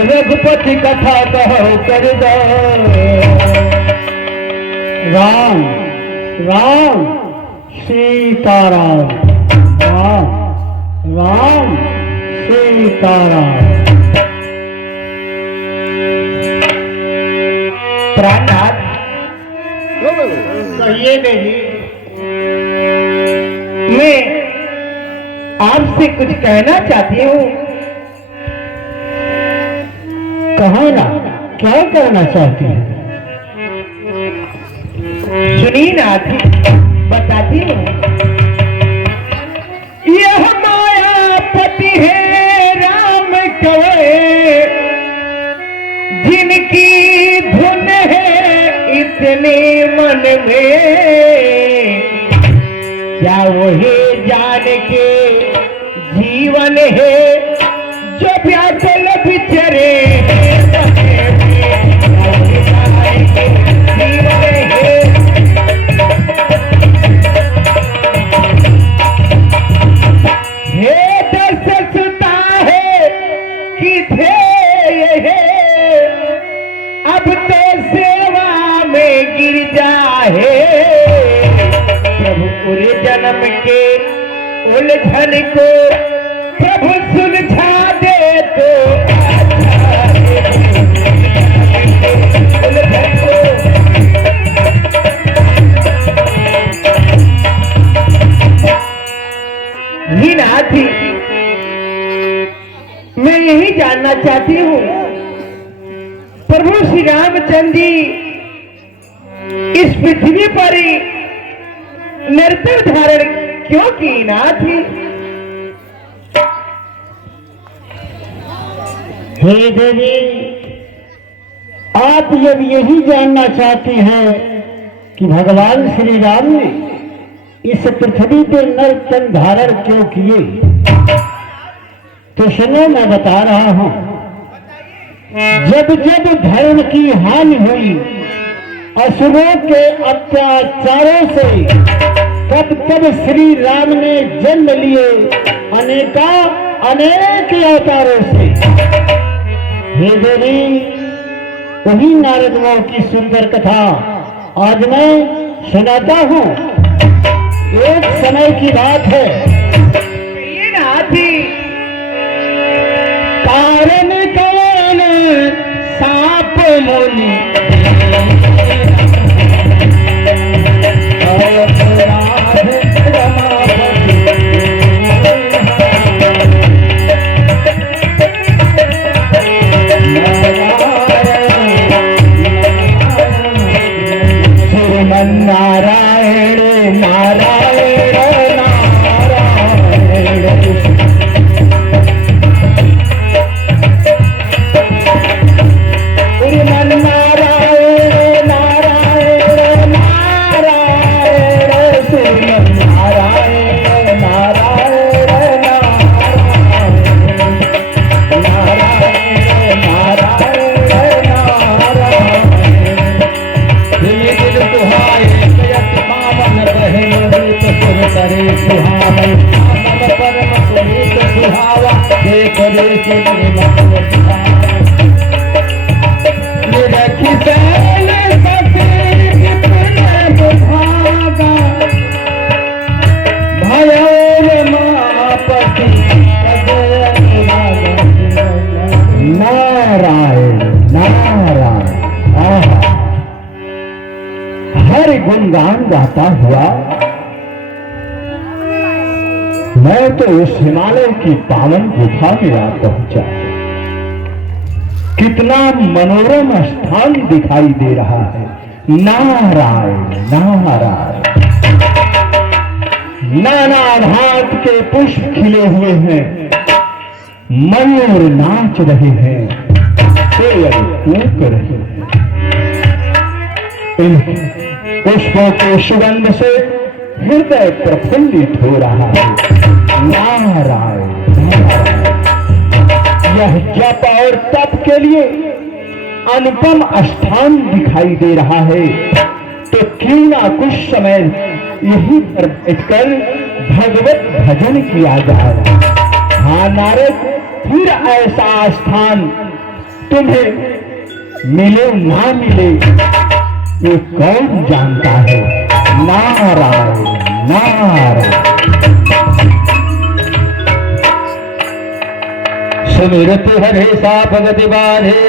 रघुपति कथा कहो कर दो। राम राम सीताराम, राम राम सीताराम। प्राणनाथ कहिए नहीं, मैं आपसे कुछ कहना चाहती हूँ। कहो ना, क्या करना चाहती है? सुनिए ना, बताती हूँ। यह मायापति है राम कवि, जिनकी धुन है इतने मन में, क्या वही जान के जीवन है जो व्याकुल बिचरे। अब तो सेवा में गिर जाए, प्रभु पूरे जन्म के उलझन को प्रभु सुलझा दे तो हीनाथी, मैं यही जानना चाहती हूँ, प्रभु श्री रामचंद्र जी इस पृथ्वी पर नर्तन धारण क्यों की नाथ? हे देवी, आप जब यही जानना चाहती हैं कि भगवान श्री राम ने इस पृथ्वी पर नर्तन धारण क्यों किए, तो सुनो, मैं बता रहा हूं। जब जब धर्म की हानि हुई, असुरों के अत्याचारों से, तब तब श्री राम ने जन्म लिए अनेक अवतारों से। हे देवी, वही नारद मुनि की सुंदर कथा आज मैं सुनाता हूँ। एक समय की बात है, ये नाथी कारण कौन साप मुनि, नारायण नारायण गुणगान गाता हुआ मैं तो उस हिमालय की पावन गुफा में आ पहुंचा। कितना मनोरम स्थान दिखाई दे रहा है। नारायण नारायण, नाना भांत के पुष्प खिले हुए हैं, मयूर नाच रहे हैं, पेड़ कूक रहे हैं। इन पुष्पों के सुगंध से हृदय प्रफुल्लित हो रहा है। नारायण नारायण, यह जप और तप के लिए अनुपम स्थान दिखाई दे रहा है, तो क्यों ना कुछ समय यहीं पर बैठकर भगवत भजन किया जाए। हाँ नारद, फिर ऐसा स्थान तुम्हें मिले ना मिले ये कौन जानता है। नारायण नारायण। सुमिरत हरे सा भगति बाधे,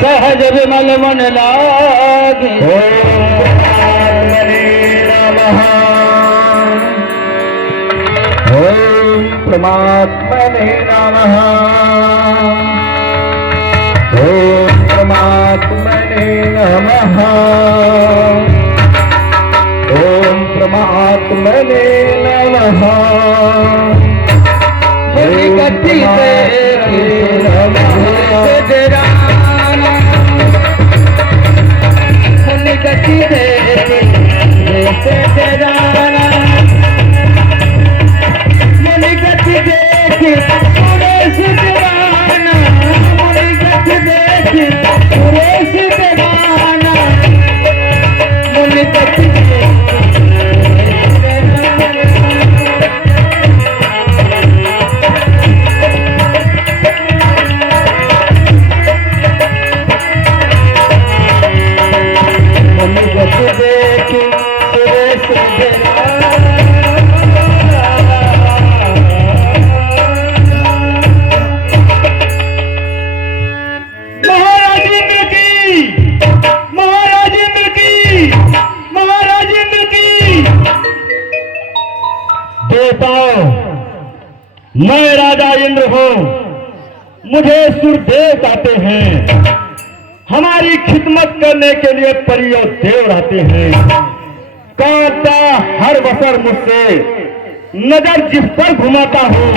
सहज विमल मन लागे। ओम परमात्मने नमः। ओम परमात्मने नमः। ओम परमात्मने नमः। गति मैं राजा इंद्र हूं, मुझे सूर्यदेव कहते हैं। हमारी खिदमत करने के लिए परी और देव रहते हैं। कांटा हर बसर मुझसे नजर जिस पर घुमाता हूं,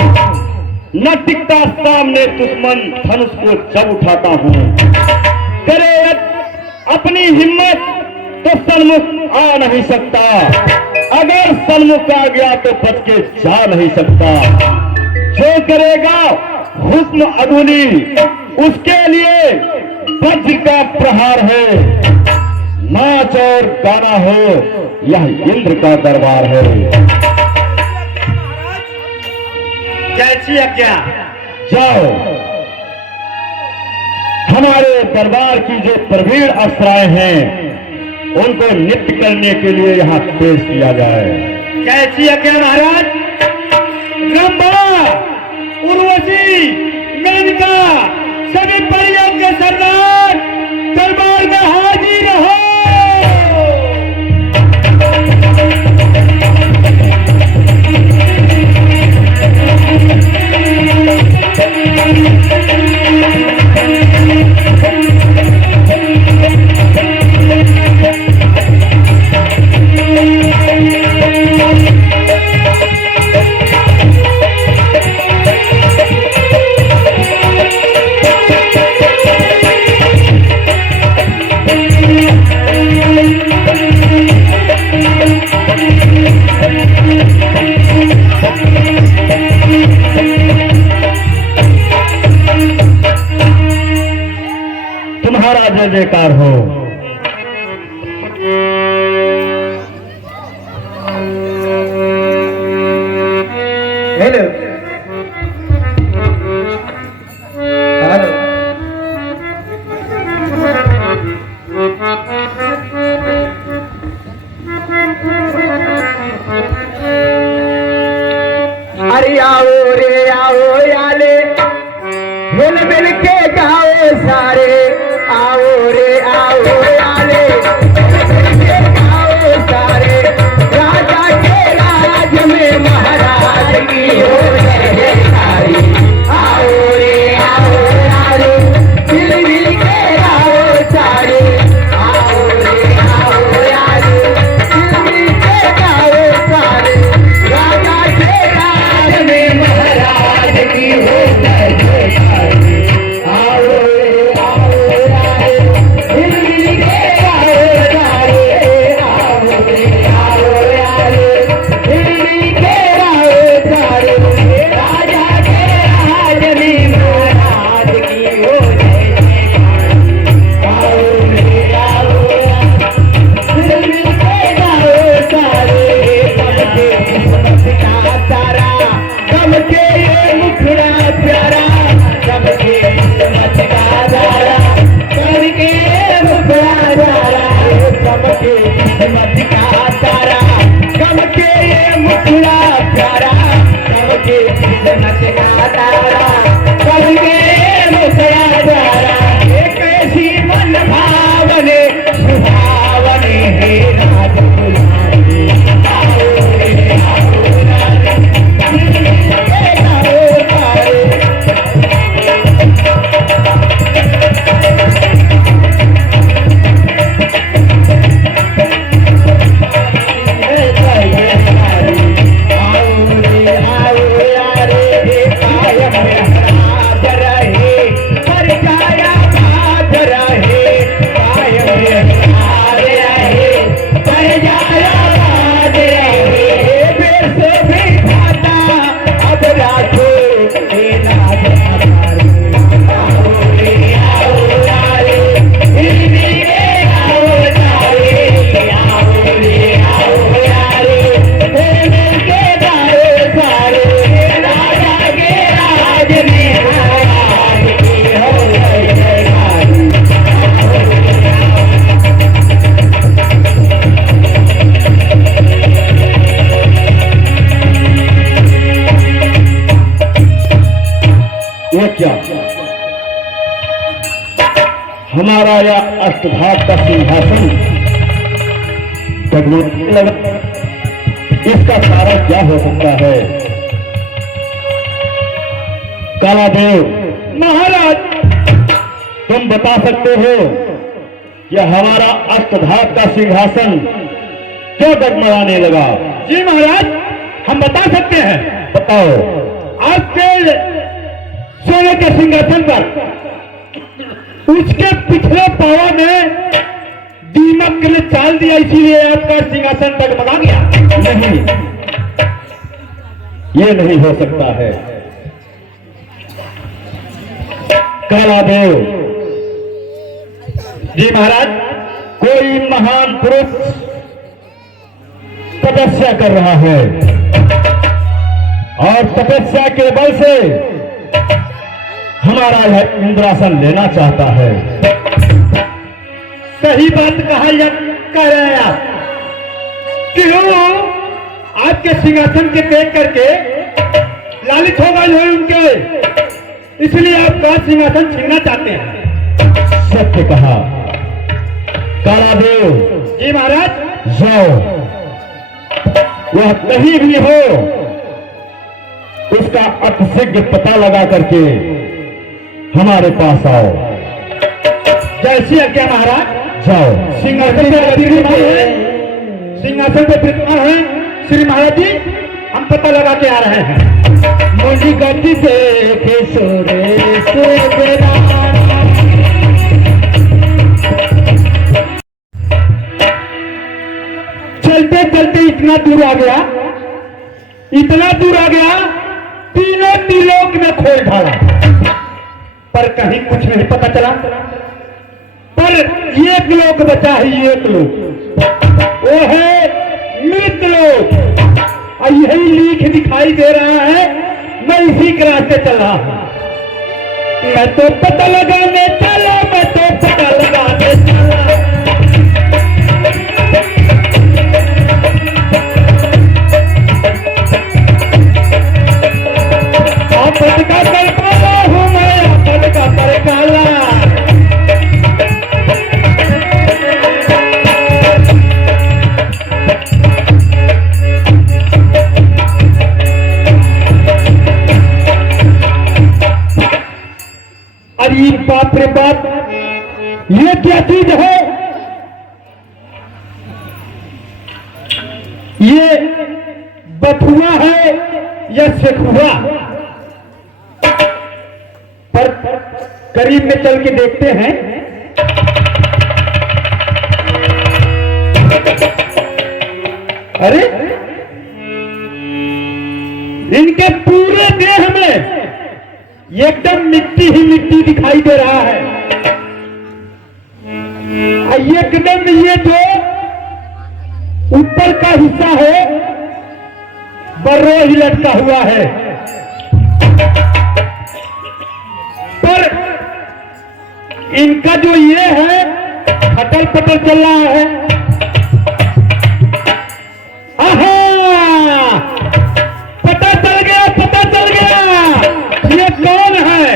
न टिकता सामने दुश्मन धनुष को जब उठाता हूं। करे अपनी हिम्मत तो सन्मुख आ नहीं सकता, अगर सन्मुख आ गया तो बच के जा नहीं सकता। जो करेगा हुस्न अदुनी, उसके लिए वज्र का प्रहार है। नाच और गाना हो, यह इंद्र का दरबार है। कैसी आज्ञा? जाओ, हमारे दरबार की जो प्रवीण अप्सराएं हैं उनको नृत्य करने के लिए यहाँ पेश किया जाए। कैसी आज्ञा महाराज? रंभा, उर्वशी, मेनका, सभी परियों के सरदार दरबार में हाजिर हो। तुम्हारा जय जयकार हो। हेलो हेलो, अरे आओ रे आओ याले, मिल मिल के गाओ सारे। आओ रे आओ याले, मिल मिल के गाओ सारे। राजा के राज में महाराज की हो जयकारी। आओ रे आओ याले, मिल मिल के गाओ सारे। आओ रे आओ याले, मिल मिल के गाओ सारे। राजा के राज में महाराज की हो जयकारी। आओ रे आओ याले, मिल मिल के गाओ ये क्या? हमारा यह अष्टधाप का सिंहासन डगमगाने लगा। इसका कारण क्या हो सकता है? कालादेव महाराज, तुम बता सकते हो कि हमारा अष्टधाप का सिंहासन क्यों डगमगाने लगा? जी महाराज, हम बता सकते हैं। बताओ। आपके सोने के सिंहासन पर उसके पिछले पावा में दीमक ने चाल दिया, इसीलिए आपका सिंहासन डगमगा गया। नहीं, ये नहीं हो सकता है। कालादेव जी महाराज, कोई महान पुरुष तपस्या कर रहा है और तपस्या के बल से हमारा यह इंद्रासन लेना चाहता है। सही बात कह रहे हैं आप। क्यों आपके सिंहासन के देख करके लालित हो गए हुए उनके, इसलिए आपका सिंहासन छीनना चाहते हैं। सत्य कहा। कालादेव जी महाराज, जाओ, वह कहीं भी हो उसका अतिशीघ्र पता लगा करके हमारे पास आओ। जैसी आज्ञा महाराज। जाओ। सिंहासन पे विराजमान है, सिंहासन पे विराजमान है श्री महाराज जी, हम पता लगा के आ रहे हैं। मुझी गति देखे सोरे सोरेरा। चलते चलते इतना दूर आ गया, इतना दूर आ गया, तीनों त्रिलोक में खोज ढाला, पर कहीं कुछ नहीं पता चला। पर एक लोक बचा है, एक लोक, वो है मृत लोक, और यही लीक दिखाई दे रहा है। मैं इसी के रास्ते चल रहा हूं। मैं तो पता लगाने चला, मैं तो पता लगाने चला। आपद का पर काला हूं मैं, आपद का पर काला। अरे बाप रे बाप, ये क्या चीज है? ये बथुआ है या सेखुआ? पर करीब में चल के देखते हैं। अरे इनके पूरे देह में एकदम मिट्टी ही मिट्टी दिखाई दे रहा है। एकदम ये जो ऊपर का हिस्सा है बर्रो ही लटका हुआ है, पर इनका जो ये है फटल पटल चल रहा है। आहा, पता चल गया, पता चल गया। ये कौन है?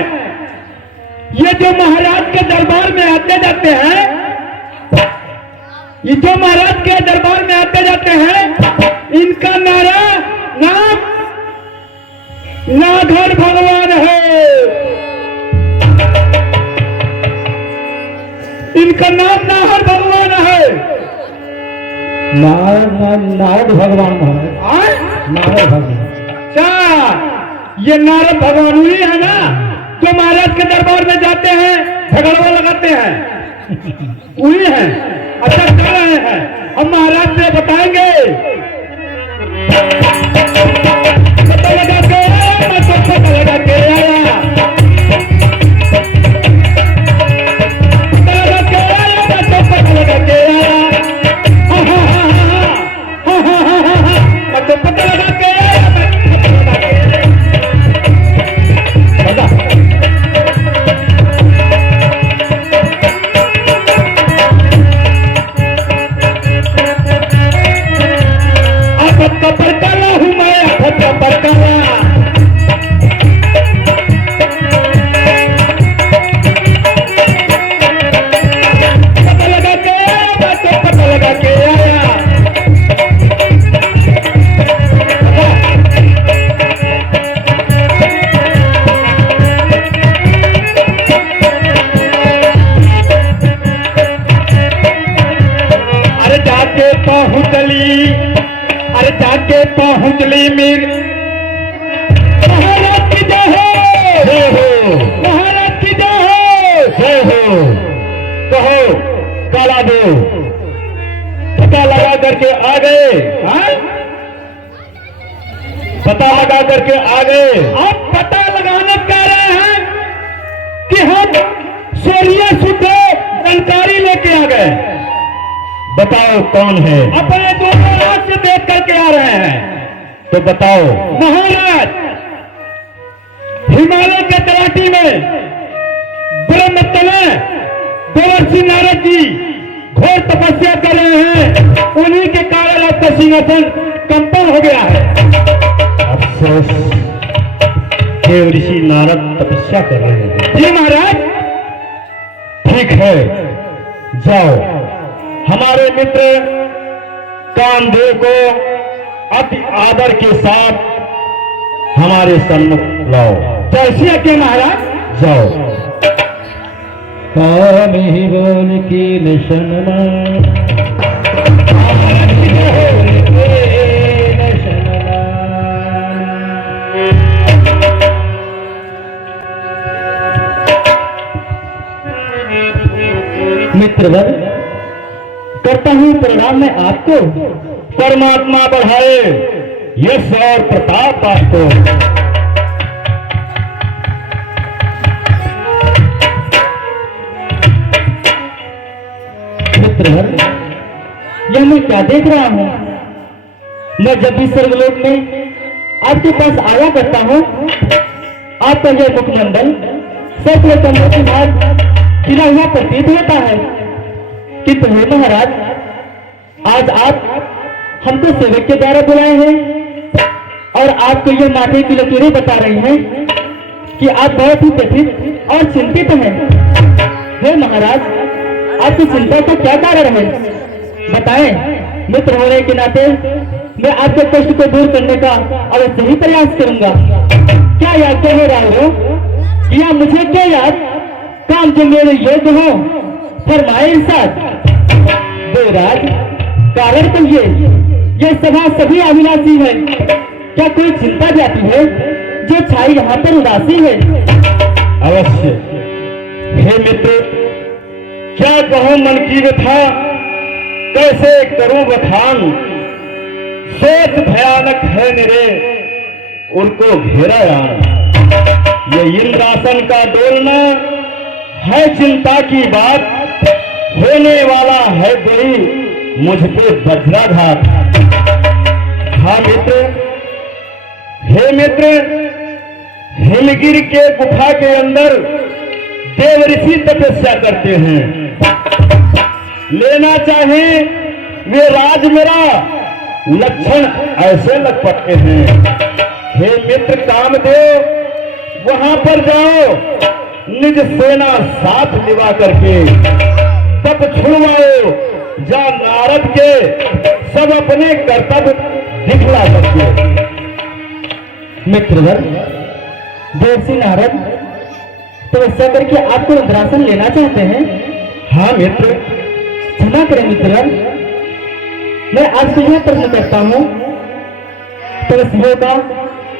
ये जो महाराज के दरबार में आते जाते हैं, ये जो महाराज के दरबार में आते जाते हैं, इनका नाम नागर भगवान है। इनका नाम नागर भगवान है। नारद भगवान है। नारद भगवान। अच्छा, ये नारद भगवान ही है ना, जो महाराज के दरबार में जाते हैं, झगड़वा लगाते हैं, वही है। अच्छा, कर रहे हैं, हम महाराज से बताएंगे। पता लगा के आया, मैं तो पता लगा के आया, पता लगा के आया, मैं तो पता लगा के आया। मैं तो पता लगा के आया, मैं तो पता लगा के आया। आपद का पर काला हूं मैं, आपद का पर काला। कौन है? अपने दोनों राज्य देख करके आ रहे हैं। तो बताओ। महाराज, हिमालय के तराटी में ब्रह्म तले देवर्षि नारद जी घोर तपस्या कर रहे हैं। उन्हीं के कारण आपका सिंहासन कंपन हो गया है। अफसोस, देवर्षि नारद तपस्या कर रहे हैं। जी महाराज। ठीक है, जाओ हमारे मित्र कामदेव को अति आदर के साथ हमारे सम्मुख लाओ। जैसे के महाराज। जाओ। काम ही बोल की निशन मित्रवर, करता हूँ प्रणाम मैं आपको। परमात्मा बढ़ाए यश और प्रताप आपको। मित्रवर, यह मैं क्या देख रहा हूँ? मैं जब भी स्वर्गलोक में आपके पास आया करता हूँ, आपका यह मुखमंडल सैकड़ों कमरों के बाद खिला हुआ प्रतीत होता है। किंतु हे महाराज, आज आप हमको सेवक के द्वारा बुलाए हैं और आपको यह माथे की लकीरें बता रही हैं कि आप बहुत ही व्यथित और चिंतित हैं। हे महाराज, आपकी चिंता का क्या कारण है? बताएं। मित्र होने के नाते मैं आपके कष्ट को दूर करने का अवश्य ही प्रयास करूंगा। क्या याद क्या हो रहा हो? या मुझे क्या याद? काम जो मेरे योग्य हो, फरमाए इरशाद। देवराज, कारण तो ये सभा सभी अविनाशी है। क्या कोई चिंता जाती है जो छाई यहाँ पर उदासी है? अवश्य। हे मित्र, क्या कहूं मन की व्यथा, कैसे करूं बखान। सोच भयानक है मेरे, उनको घेरा यार। ये इंद्रासन का डोलना है चिंता की बात, होने वाला है कोई मुझ पे वज्राघात। हाँ मित्र, हे मित्र, हिमगिर के गुफा के अंदर देव ऋषि तपस्या करते हैं। लेना चाहे वे राज मेरा, लक्षण ऐसे लग पड़ते हैं। हे मित्र कामदेव, वहां पर जाओ, निज सेना साथ लिवा करके तब छुड़वाओ जा नारद के सब अपने कर्तव्य दिखला करके। मित्रवर, देवर्षि नारद तपस्या करके आपको इंद्रासन लेना चाहते हैं? हाँ मित्र। क्षमा करें मित्रवर, मैं आपसे यह प्रश्न करता हूँ। तपस्वियों का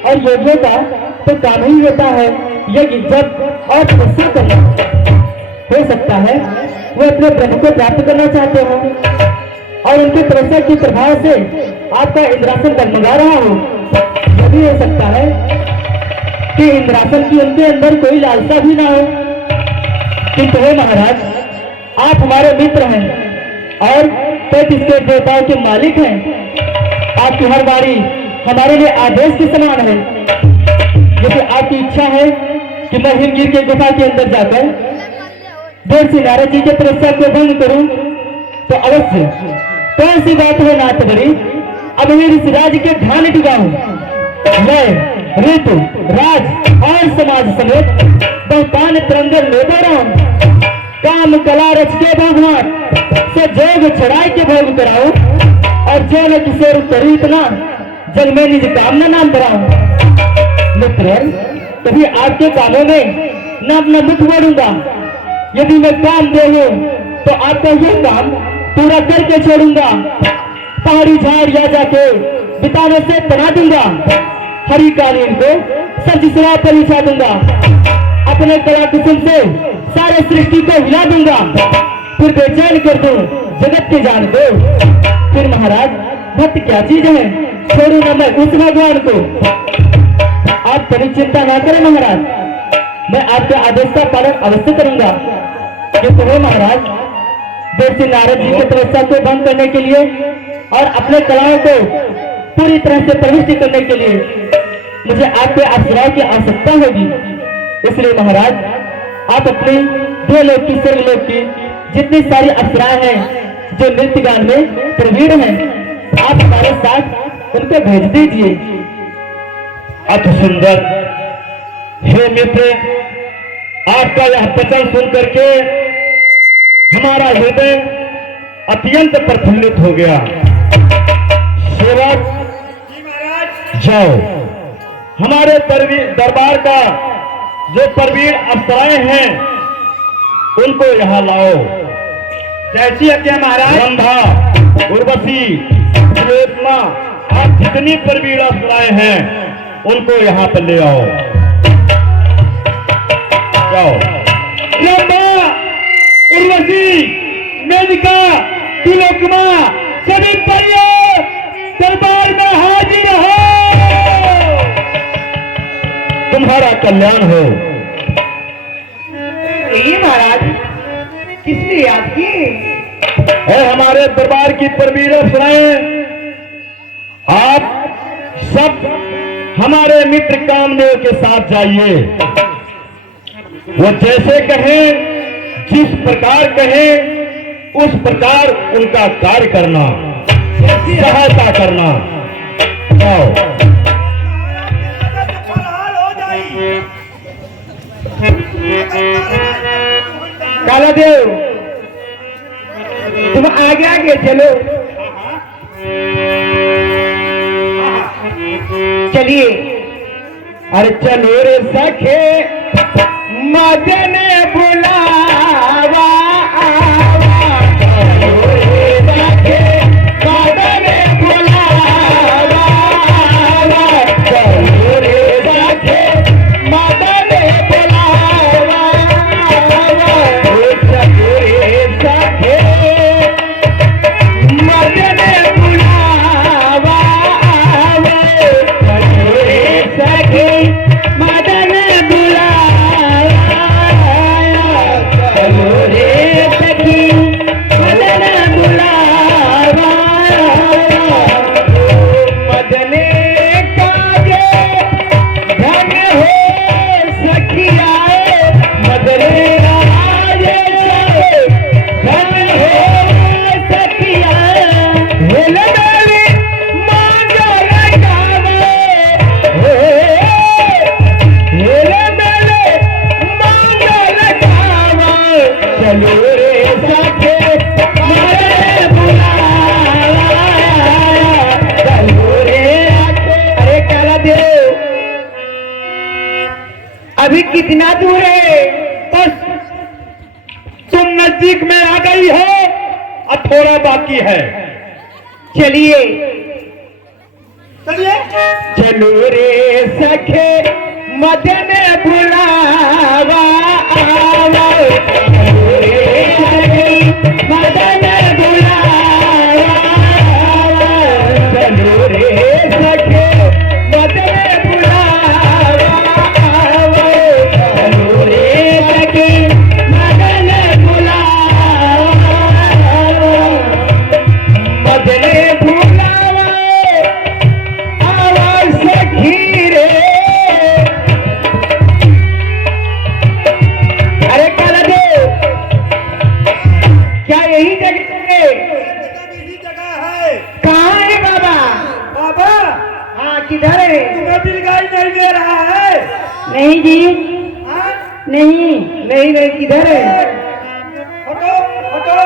और योगियों का तो काम ही होता है यज्ञ जप और तपस्या करना। हो सकता है वो अपने ब्रह्म को प्राप्त करना चाहते हो और उनके तपस्या के प्रभाव से आपका इंद्रासन डगमगा रहा हो। यह भी हो सकता है कि इंद्रासन की उनके अंदर कोई लालसा भी ना हो। किंतु हे महाराज, आप हमारे मित्र हैं और 33 के देवताओं के मालिक हैं। आपकी हर बारी हमारे लिए आदेश के समान है। यदि आपकी इच्छा है कि मैं हिमगिर के गुफा के अंदर जाकर देवर्षि नारद जी के तपस्या को भंग करूं, तो अवश्य। कौन सी बात है नाथ बड़ी, अब मैं इस राज्य के ध्यान टिकाऊं। मैं ऋतु राज और समाज समेत बहुतान तरंगन ले दे रहा हूं। काम कला रच के भगवान से जोग चढ़ाई के भोग कराओ और जो न किशोर करी इतना जग में निज कामना नाम कराऊं। मित्र, कभी आपके कामों में न अपना मुख बढ़ूंगा। यदि मैं काम दे हूं तो आपका यह काम पूरा करके छोड़ूंगा। पहाड़ी झाड़ या जाके बिताने से बना दूंगा। हरी कालीन को सजिसरा पर बिछा दूंगा। अपने कला कुसुम से सारे सृष्टि को हिला दूंगा। फिर बेचैन कर दूं जगत के जान को। फिर महाराज, भक्त क्या चीज है, छोड़ूंगा मैं उस भगवान को। आप कभी चिंता ना करें महाराज, मैं आपके आदेश का पालन अवश्य करूंगा। ये तो है महाराज, देव श्री नारद जी की तपस्या को भंग करने के लिए और अपने कलाओं को पूरी तरह से प्रविष्ट करने के लिए मुझे आपके अप्सराओं की आवश्यकता होगी। इसलिए महाराज आप अपने दो लोग की स्वर्गलोक की जितनी सारी अप्सराएं हैं जो नृत्य गान में प्रवीण हैं, आप हमारे साथ उनको भेज दीजिए। अति सुंदर। हे मित्र, आपका यह वचन सुन करके हमारा हृदय अत्यंत प्रफुल्लित हो गया। सेवक जाओ, हमारे दरबार का जो प्रवीण अप्सराएं हैं उनको यहाँ लाओ। कैसी है क्या महाराज? रंभा, उर्वशी, सुलोचना, आप जितनी प्रवीण अप्सराएं हैं उनको यहाँ पर ले आओ। जाओ। रंभा, उर्वशी, मेनका, तिलोत्तमा, सभी परियों दरबार में हाजिर हो। तुम्हारा कल्याण हो। ये महाराज किसने याद की? है हमारे दरबार की प्रवीण अप्सराएं। आप सब हमारे मित्र कामदेव के साथ जाइए। वो जैसे कहें, जिस प्रकार कहें, उस प्रकार उनका कार्य करना, सहायता करना। जाओ। कालादेव, तुम आगे आगे चलो। चलिए। अरे चलो रे सखे, मदन बुलावा आवा। चलो रे सखे, मदन बुलावा आवा। चलो रे सखे, मदन बुलावा आवा। चलो रे सखे, मदन बुलावा आवा। चलो रे सखे, मदन अभी कितना दूर है? बस तुम नजदीक में आ गई हो, अब थोड़ा बाकी है। चलिए। चलिए। चलो रे सखे, मदन बुलावा आवा। चलो रे सखे, मदन बुलावा आवा। चलो रे सखे, मदन बुलावा आवा। चलो रे सखे, मदन बुलावा आवा। मदन बुलावा आवा सखी रे। अरे कालादेव, क्या यही जगह है? यही जगह है। कहाँ है बाबा? बाबा, हाँ, किधर है? तुम्हें दिखाई नहीं दे रहा है? नहीं जी, हाँ? नहीं नहीं नहीं, किधर है? हटो, हटो,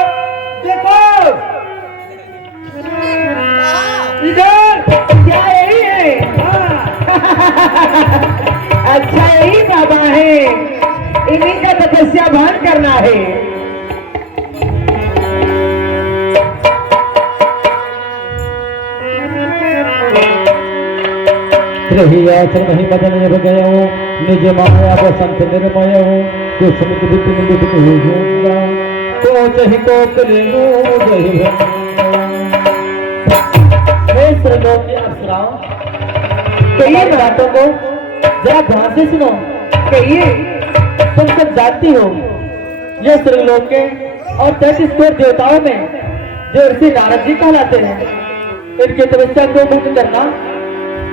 देखो इधर। क्या यही है? अच्छा, यही बाबा है। इन्हीं का तपस्या भंग करना है। रहिया चल नहीं बदन अब गयो, निज माया बसंत निर्मय हो। कुसुमित विपिन विपिन हो गूंगा, को चहि को कलियो जहि लोग की अप्सराओं, कहिए ना। बातों को जरा ध्यान से सुनो। कहिए। तुम सब जानती हो, ये स्वर्गलोक के और 33 करोड़ देवताओं में जो ऋषि नारद जी कहलाते हैं, इनकी तपस्या को मुक्त करना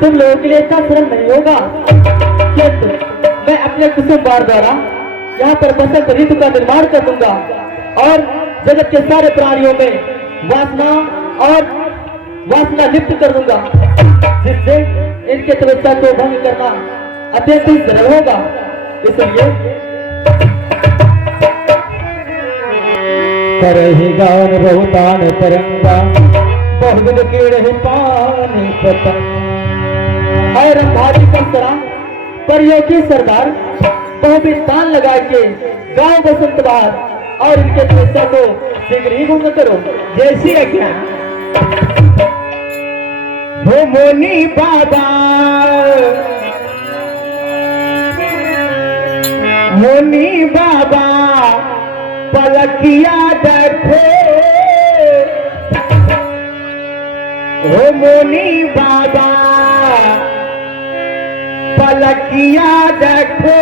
तुम लोगों के लिए इतना सरल नहीं होगा। किंतु मैं अपने कुसुम बाण द्वारा यहाँ पर बसंत ऋतु का निर्माण कर दूंगा और जगत के सारे प्राणियों में वासना लिप्त कर दूंगा, जिससे इनके तपस्या को भंग करना अत्यंत ही सरल होगा। इसलिए करहि गान बहुतान तरंगा बहुदिन कीड़े पानी पतंग। है रंभारी कंसरा परियों की सरदार बहुबी तान लगा के गांव बसंत बहार और इनके तपस्या को शीघ्र ही भंग करो। जैसी आज्ञा। हो मोनी बाबा, मोनी बाबा पलकिया देखो, हो मोनी बाबा पलकिया देखो,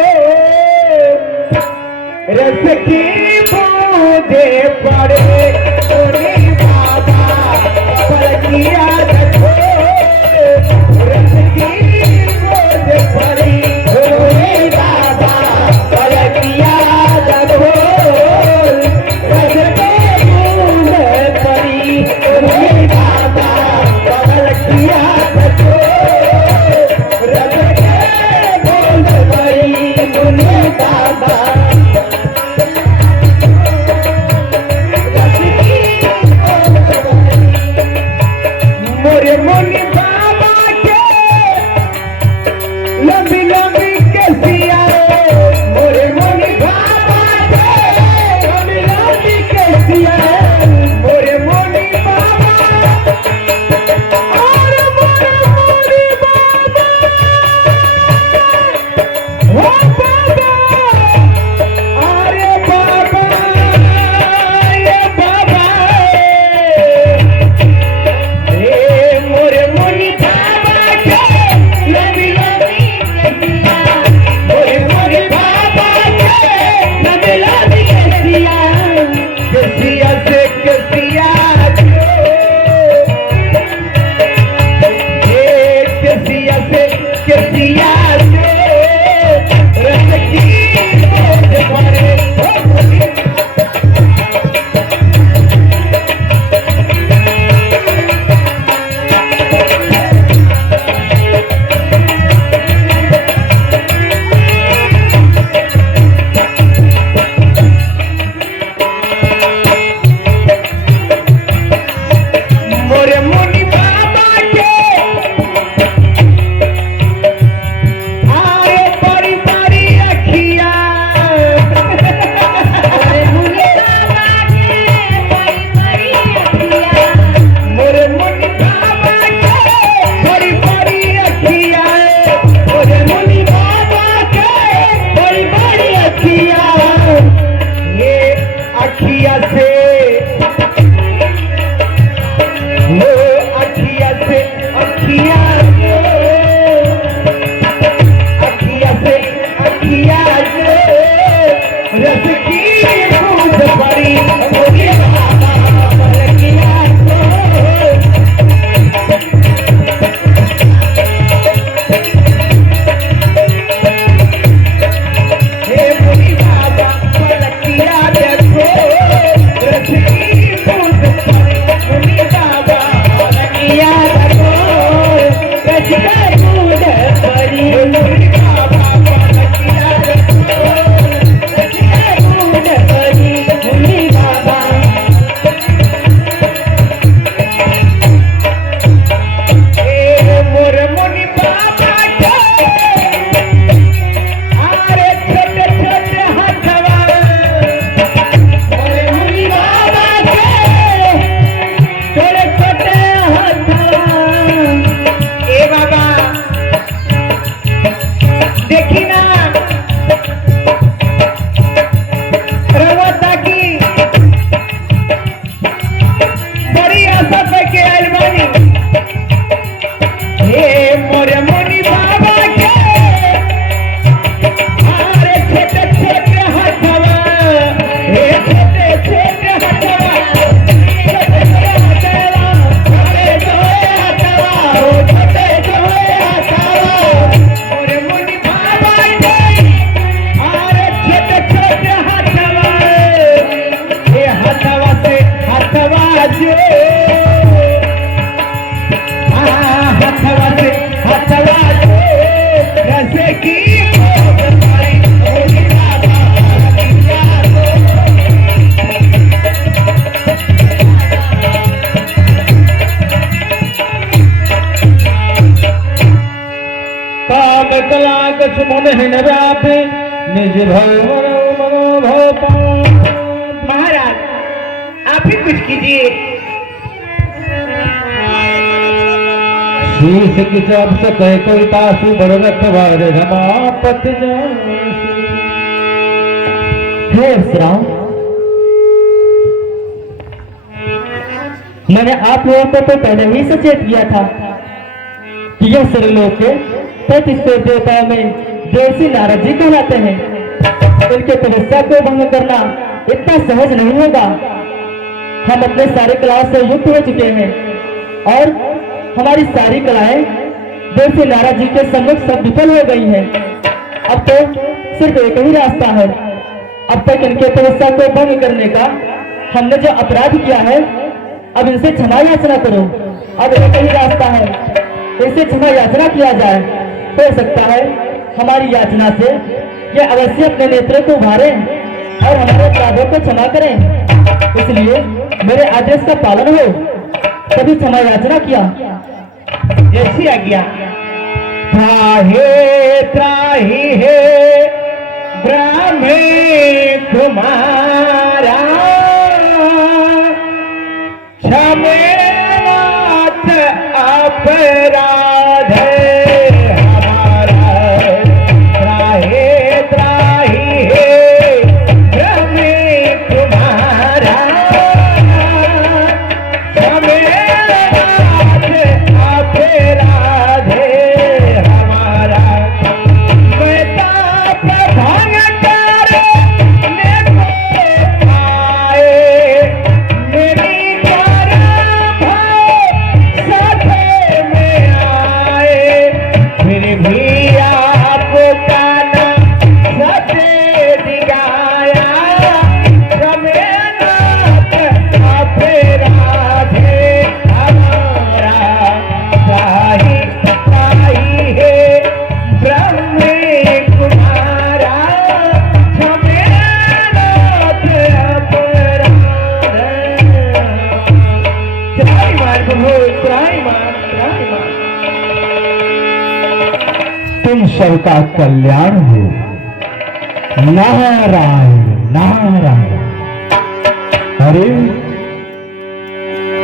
रस की बूंदे पड़े, मोनी बाबा पलकिया देखो, रस की बूंदे पड़ी, मोनी बाबा पलकिया देखो, रस की बूंदे पड़ी, मोनी बाबा पलकिया देखो, रस की बूंदे पड़ी, मोनी बाबा मोरे मोनी बाबा के लंबी लंबी केसिया, मोरे मोनी बाबा के लंबी लंबी केसिया, मोरे मोनी बाबा और मोरे मोनी बाबा, हो बाबा भव मनोभव महाराज आप ही कुछ कीजिए। शीश की जब से कह कविता सुबर रखवार रमापत हे अप्सराओं, मैंने आप लोगों को तो पहले ही सचेत किया था कि यह सरलोक के 35 देवताओं में देवसी नारद जी कहलाते हैं। उनके तपस्या को भंग करना इतना सहज नहीं होगा। हम अपने सारे कलाओं से युक्त हो चुके हैं और हमारी सारी कलाएं देवसी नारद जी के सम्मुख सब विफल हो गई हैं। अब तो सिर्फ एक ही रास्ता है। अब तक इनके तपस्या को भंग करने का हमने जो अपराध किया है, अब इनसे क्षमा याचना करो। अब एक ही रास्ता है, इनसे क्षमा याचना किया जाए। हो सकता है हमारी याचना से ये अवश्य अपने नेत्रों को उभारें और हमारे अपराधों को क्षमा करें। इसलिए मेरे आदेश का पालन हो, तभी क्षमा याचना किया। जैसी आज्ञा। त्राहे त्राही है ब्राह्मे कुमारा, क्षमेनाथ अपराध हमारा। त्राहे त्राही है ब्राह्मे कुमारा, क्षमेनाथ अपराध हमारा। मैं ताप भंग कर लेको आए, मेरी करम साथे में आए, फिर भी आपका नाम सचे दिगाया। रमेनाथ अपराध हमारा। त्राही त्राही है ब्रह्मे कुमारा, क्षमेनाथ अपराध। त्राही मार प्रभु, त्राही मार, त्राही मार। तुम सबका कल्याण हो। नारायण नारायण। अरे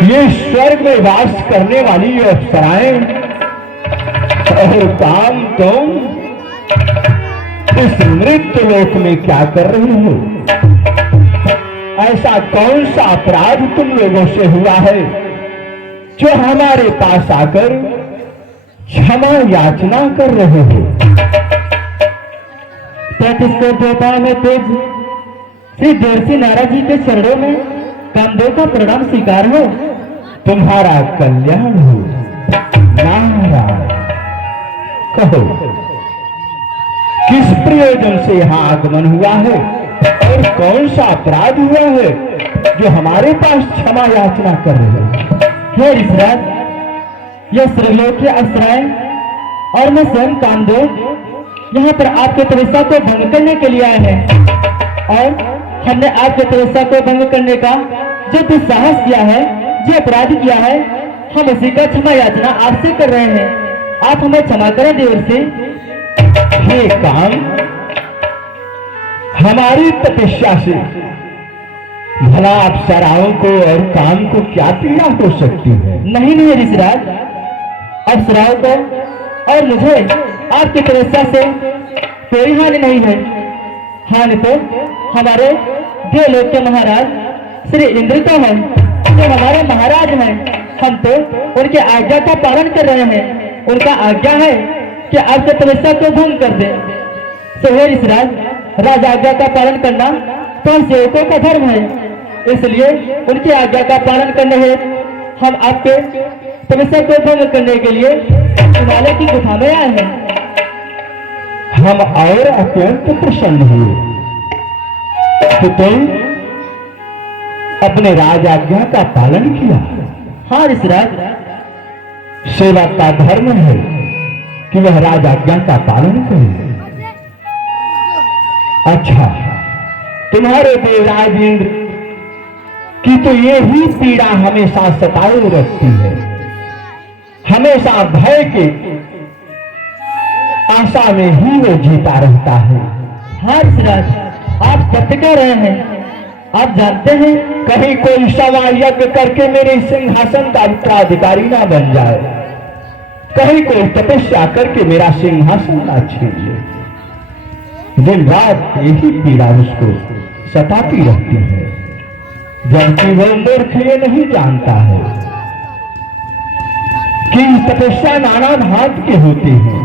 ये स्वर्ग में वास करने वाली ये अप्सराएं और काम तुम इस मृत्यु लोक में क्या कर रही हो? ऐसा कौन सा अपराध तुम लोगों से हुआ है जो हमारे पास आकर क्षमा याचना कर रहे हो? 35 देवताओं में तेज श्री देवसी नारद जी के चरणों में कामदेव का प्रणाम स्वीकार हो। तुम्हारा कल्याण हो। नारायण। कहो, किस प्रयोजन से यहाँ आगमन हुआ है और कौन सा अपराध हुआ है जो हमारे पास क्षमा याचना कर रहे हो? हे ऋषराज, यह सरलोक के अप्सराएं और मैं स्वयं कामदेव यहाँ पर आपके तपस्या को भंग करने के लिए आए हैं और हमने आपके तपस्या को भंग करने का जो दुस्साहस किया है, जो अपराध किया है, हम उसी का क्षमा याचना आपसे कर रहे हैं। आप हमें क्षमा करें देवर से। हे काम, हमारी तपस्या से भला अप्सराओं को और काम को क्या पीड़ा हो सकती है? नहीं नहीं ऋषराज, अप्सराओं को और मुझे आपकी तपस्या से कोई हानि नहीं है। हानि तो हमारे देवलोक के महाराज श्री इंद्र को है, जो हमारे महाराज हैं। हम तो उनके आज्ञा का पालन कर रहे हैं। उनका आज्ञा है कि आपके तपस्या को भंग कर दे। तो हे ऋषराज, राज आज्ञा का पालन करना तो हम सेवकों का धर्म है। इसलिए उनकी आज्ञा का पालन करने हेतु हम आपके तपस्या को भंग करने के लिए हिमालय की गुफा में आए हैं। हम और अत्यंत प्रसन्न हुए कि तुम अपने राज आज्ञा का पालन किया। हाँ ऋषराज, सेवा का धर्म है कि वह राज आज्ञा का पालन करे। अच्छा, तुम्हारे देवराज इंद्र की तो ये ही पीड़ा हमेशा सताए रखती है। हमेशा भय के आशा में ही वो जीता रहता है। हाँ ऋषिराज, आप सत्य कह रहे हैं। आप जानते हैं कहीं कोई सवा यज्ञ करके मेरे सिंहासन का उत्तराधिकारी ना बन जाए, कहीं कोई तपस्या करके मेरा सिंहासन ना छीन ले। दिन रात यही पीड़ा उसको सताती रहती है, जबकि वो मूर्ख ये नहीं जानता है कि तपस्या नाना भांत के होते हैं।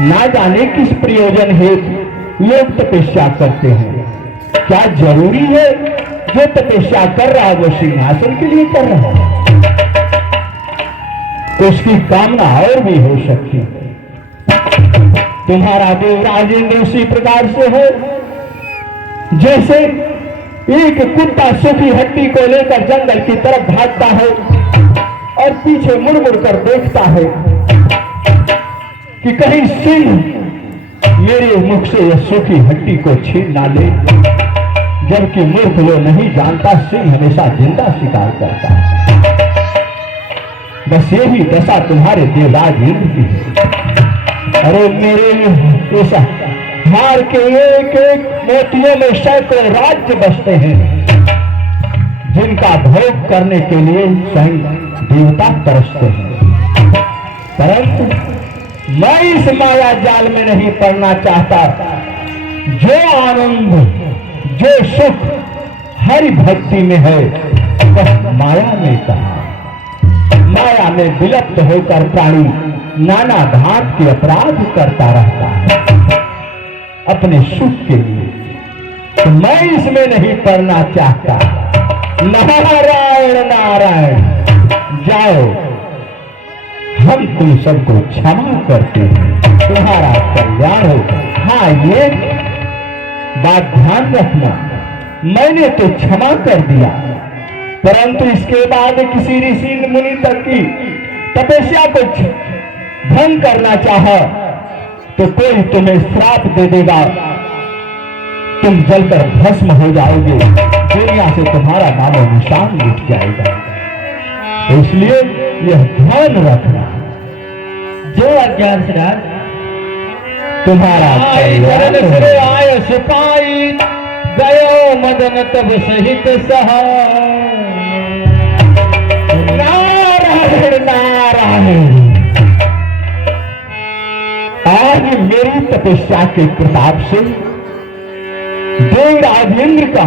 ना जाने किस प्रयोजन हेतु लोग तपस्या करते हैं। क्या जरूरी है जो तपस्या कर रहा है वो सिंहासन के लिए कर रहा है? उसकी कामना और भी हो सकती है। तुम्हारा देव राजेंद्र उसी प्रकार से है जैसे एक कुत्ता सूखी हड्डी को लेकर जंगल की तरफ भागता है और पीछे मुड़ मुड़ कर देखता है कि कहीं सिंह मेरे मुख से यह सूखी हड्डी को छीन ना ले, जबकि मूर्ख वो नहीं जानता सिंह हमेशा जिंदा शिकार करता है। बस यही दशा तुम्हारे देवराज इंद्र की है। अरे मेरे ऐसा हार के एक एक मोतियों में सैकड़ों राज्य बसते हैं, जिनका भोग करने के लिए स्वयं देवता तरसते हैं। परंतु मैं इस माया जाल में नहीं पड़ना चाहता। जो आनंद, जो सुख हरि भक्ति में है वह माया में कहा। माया में विलुप्त होकर प्राणी नाना भांत के अपराध करता रहता है अपने सुख के लिए। तो मैं इसमें नहीं पड़ना चाहता। नारायण नारायण, जाओ, हम तुम सबको क्षमा करते हैं, तुम्हारा कल्याण हो। हाँ, ये बात ध्यान रखना, मैंने तो क्षमा कर दिया, परंतु इसके बाद किसी ऋषि मुनि तक की तपस्या को भंग करना चाहा तो कोई तुम्हें श्राप दे देगा, तुम जलकर भस्म हो जाओगे, दुनिया से तुम्हारा नामो निशान मिट जाएगा। इसलिए यह ध्यान रखना। जो आज्ञा ऋषिराज। तुम्हारा आय सिपाही गयो मदन तब सहित सहाय। नारायण नारायण, आज मेरी तपस्या के प्रताप से देव राजेंद्र का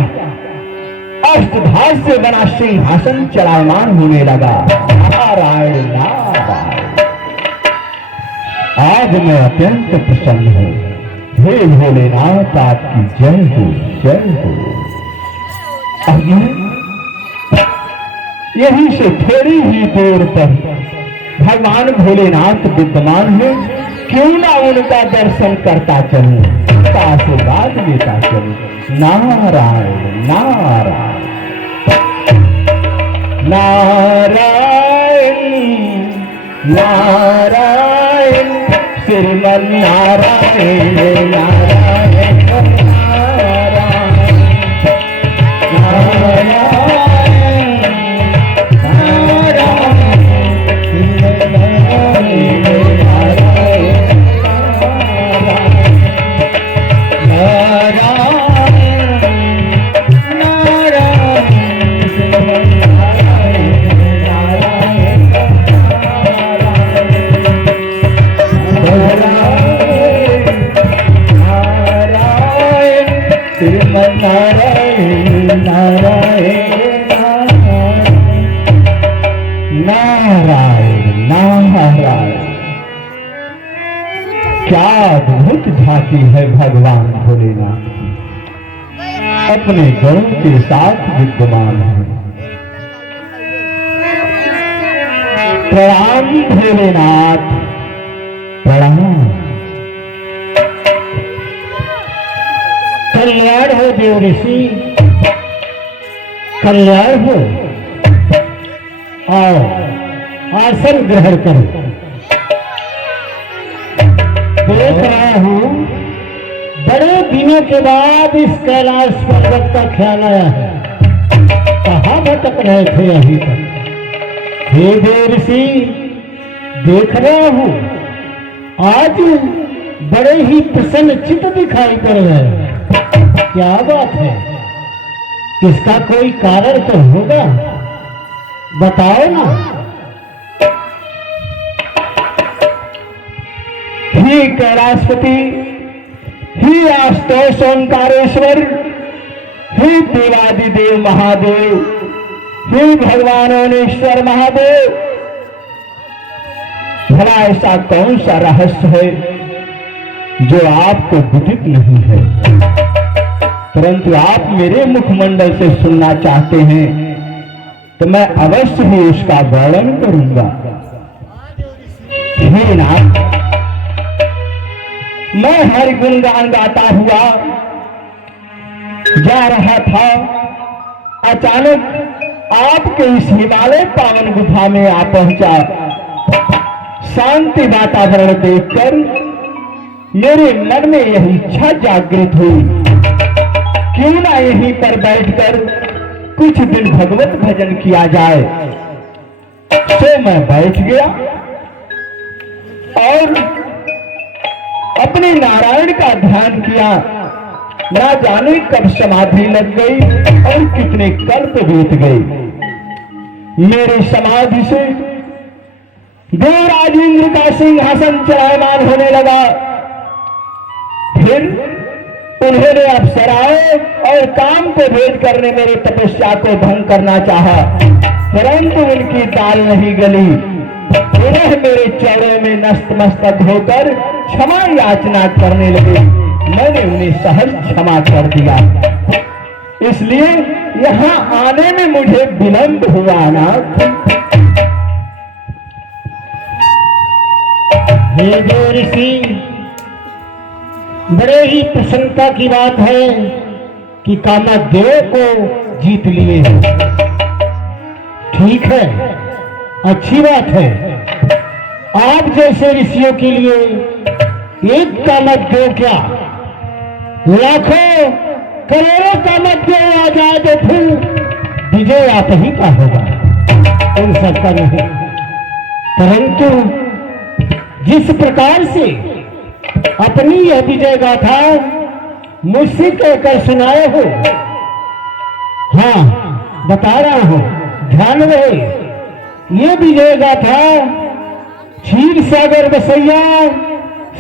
अष्टधार से बना सिंहासन चलायमान होने लगा। नारायण नारायण, आज मैं अत्यंत प्रसन्न हूं। हे भोलेनाथ, आपकी जय हो, जय हो। अब मैं यहीं से थोड़ी ही दूर पर भगवान भोलेनाथ विद्यमान है, क्यों ना उनका दर्शन करता चलूं, उनका आशीर्वाद लेता चलूं। नारायण नारायण नारायण नारायण, श्रीमन नारायण नारायण नारायण नारायण नारायण नारायण। क्या अद्भुत झांकी है भगवान भोलेनाथ की, अपने गणों के साथ विद्यमान है। प्रणाम भोलेनाथ, प्रणाम। कल्याण हो देव ऋषि, कल्याण हो। आओ, आसन ग्रहण करो। देख रहा हूं बड़े दिनों के बाद इस कैलाश पर्वत का ख्याल आया है। कहाँ भटक रहे थे अभी तक? हे देव ऋषि, देख रहा हूं आज बड़े ही प्रसन्न चित्त दिखाई पड़ रहे। क्या बात है? इसका कोई कारण तो होगा, बताओ ना। ही कैलाशपति, ही आशुतोष ओंकारेश्वर, ही देवादिदेव महादेव, ही भगवानेश्वर महादेव, भला ऐसा कौन सा रहस्य है जो आपको विदित नहीं है, परंतु आप मेरे मुखमंडल से सुनना चाहते हैं तो मैं अवश्य ही उसका वर्णन करूंगा। हे नाथ, मैं हरि गुणगान गाता हुआ जा रहा था, अचानक आपके इस हिमालय पावन गुफा में आ पहुंचा। शांति वातावरण देखकर मेरे मन में यही इच्छा जागृत हुई, क्यों ना यहीं पर बैठकर कुछ दिन भगवत भजन किया जाए। तो मैं बैठ गया और अपने नारायण का ध्यान किया। ना जाने कब समाधि लग गई और कितने कल्प बीत गए। मेरी समाधि से देवराज इंद्र का सिंहासन चलायमान होने लगा। फिर उन्होंने अप्सराओं और काम को भेज करने मेरी तपस्या को भंग करना चाहा, परंतु उनकी दाल नहीं गली। पुनः मेरे चरणों में नतमस्तक होकर क्षमा याचना करने लगे। मैंने उन्हें सहज क्षमा कर दिया। इसलिए यहाँ आने में मुझे विलंब हुआ ना। हे देव ऋषि, बड़े ही प्रसन्नता की बात है कि कामदेव को जीत लिए। ठीक है, अच्छी बात है। आप जैसे ऋषियों के लिए एक कामदेव क्या, लाखों करोड़ों कामदेव आ जाए तो फिर विजय आप ही का होगा, उन सबका नहीं। परंतु जिस प्रकार से अपनी यह विजय गाथा मुझसे कहकर सुनाए हो, हाँ बता रहा हूं, ध्यान रहे। ये विजय गाथा क्षीर सागर बसैया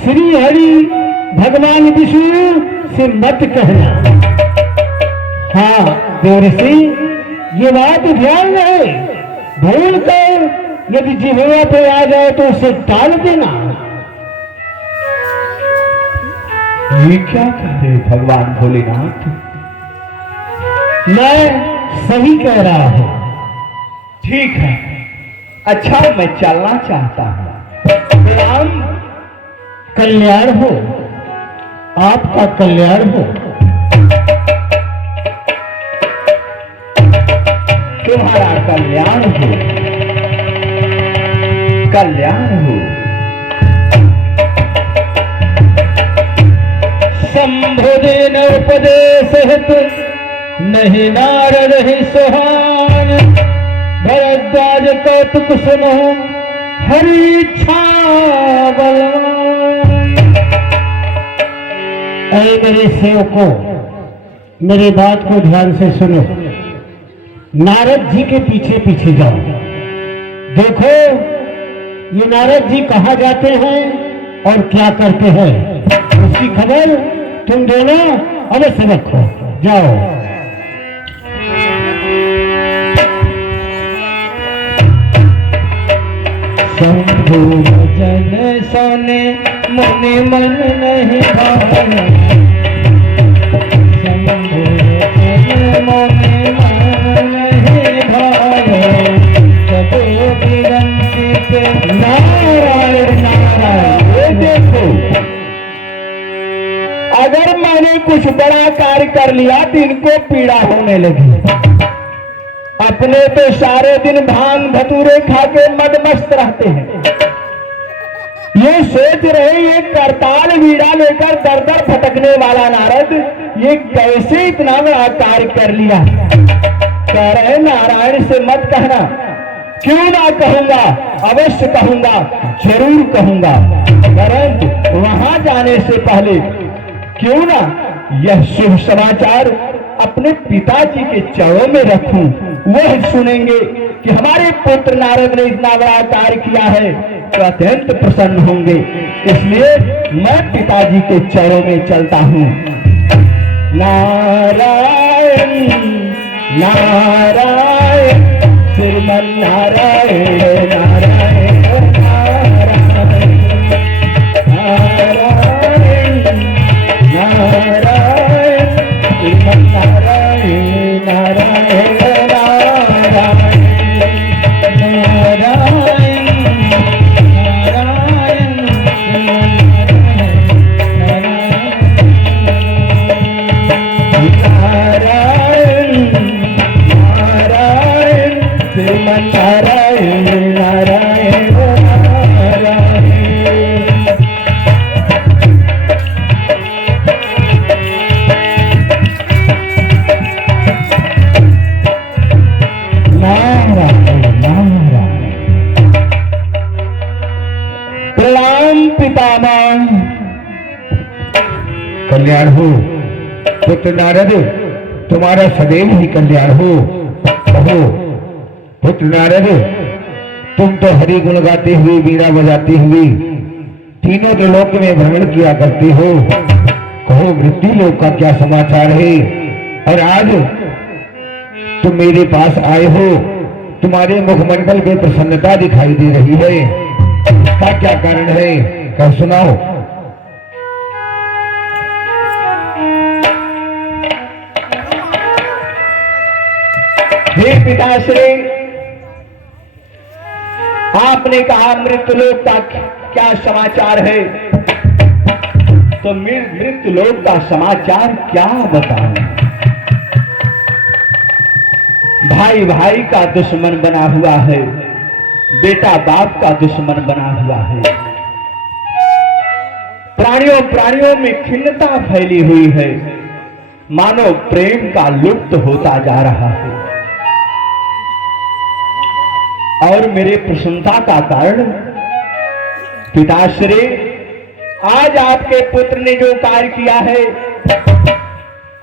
श्री हरि भगवान विष्णु से मत कहना। हाँ देव ऋषि, ये बात ध्यान रहे। भूल कर यदि जिह्वा पे आ जाए तो उसे टाल देना। ये क्या कह रहे भगवान भोलेनाथ? मैं सही कह रहा हूं। ठीक है, अच्छा मैं चलना चाहता हूं। राम कल्याण हो, आपका कल्याण हो। तुम्हारा कल्याण हो, कल्याण हो। संभोदेन उपदेश हित नहीं नारद ही सुहान। भरद्वाज कौतुक सुनो हरि इच्छा बलवान। अरे मेरे सेवकों, मेरी बात को ध्यान से सुनो। नारद जी के पीछे पीछे जाओ। देखो ये नारद जी कहाँ जाते हैं और क्या करते हैं, उसकी खबर तुम दोनों अवश्य रखो। जाओ। शंभु भजन सोने मुनि मन नहीं भाए। शंभु भजन मुनि मन नहीं भाए। सबो विरंचित नारायण नारायण। ये देखो, अगर मैंने कुछ बड़ा कार्य कर लिया तो इनको पीड़ा होने लगी। अपने तो सारे दिन भांग धतूरे खा के मदमस्त रहते हैं। ये सोच रहे ये करताल वीड़ा लेकर दर दर भटकने वाला नारद ये कैसे इतना बड़ा कार्य कर लिया। कह रहे नारायण से मत कहना, क्यों ना कहूंगा, अवश्य कहूंगा, जरूर कहूंगा, परंतु वहां जाने से पहले क्यों ना यह शुभ समाचार अपने पिताजी के चरणों में रखूं। वह सुनेंगे कि हमारे पुत्र नारद ने इतना बड़ा कार्य किया है तो अत्यंत प्रसन्न होंगे। इसलिए मैं पिताजी के चरणों में चलता हूं। नारायण नारायण श्रीमन नारायण नारायण नारायण नारायण नारायण श्रीमन नारायण नारायण कल्याण हो पुत्र नारद, तुम्हारा सदैव ही कल्याण हो। कहो पुत्र नारद, तुम तो हरि गुण गाते हुए, वीणा बजाते हुए तीनों त्रिलोक में भ्रमण किया करते हो। कहो मृत्यु लोक का क्या समाचार है और आज तुम मेरे पास आए हो। तुम्हारे मुखमंडल में प्रसन्नता दिखाई दे रही है, इसका क्या कारण है, कह सुनाओ। हे पिताश्री, आपने कहा मृत्युलोक का क्या समाचार है, तो मृत्युलोक का समाचार क्या बताऊं। भाई भाई का दुश्मन बना हुआ है, बेटा बाप का दुश्मन बना हुआ है, प्राणियों प्राणियों में खिन्नता फैली हुई है, मानव प्रेम का लुप्त होता जा रहा है। और मेरे प्रसन्नता का कारण पिताश्री, आज आपके पुत्र ने जो कार्य किया है,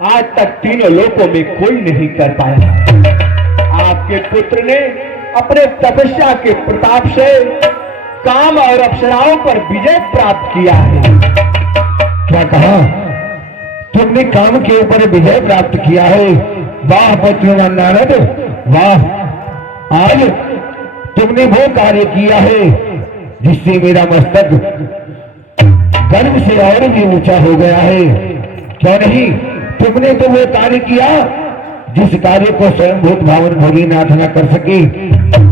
आज तक तीनों लोकों में कोई नहीं कर पाया। आपके पुत्र ने अपने तपस्या के प्रताप से काम और अप्सराओं पर विजय प्राप्त किया है। क्या कहा तुमने? काम के ऊपर विजय प्राप्त किया है। वाह पुत्र नारद वाह, आज तुमने वो कार्य किया है जिससे मेरा मस्तक गर्व से और भी ऊंचा हो गया है। क्यों नहीं, तुमने तो वो कार्य किया जिस कार्य को स्वयं भूत भावन भोगीनाथ न कर सके।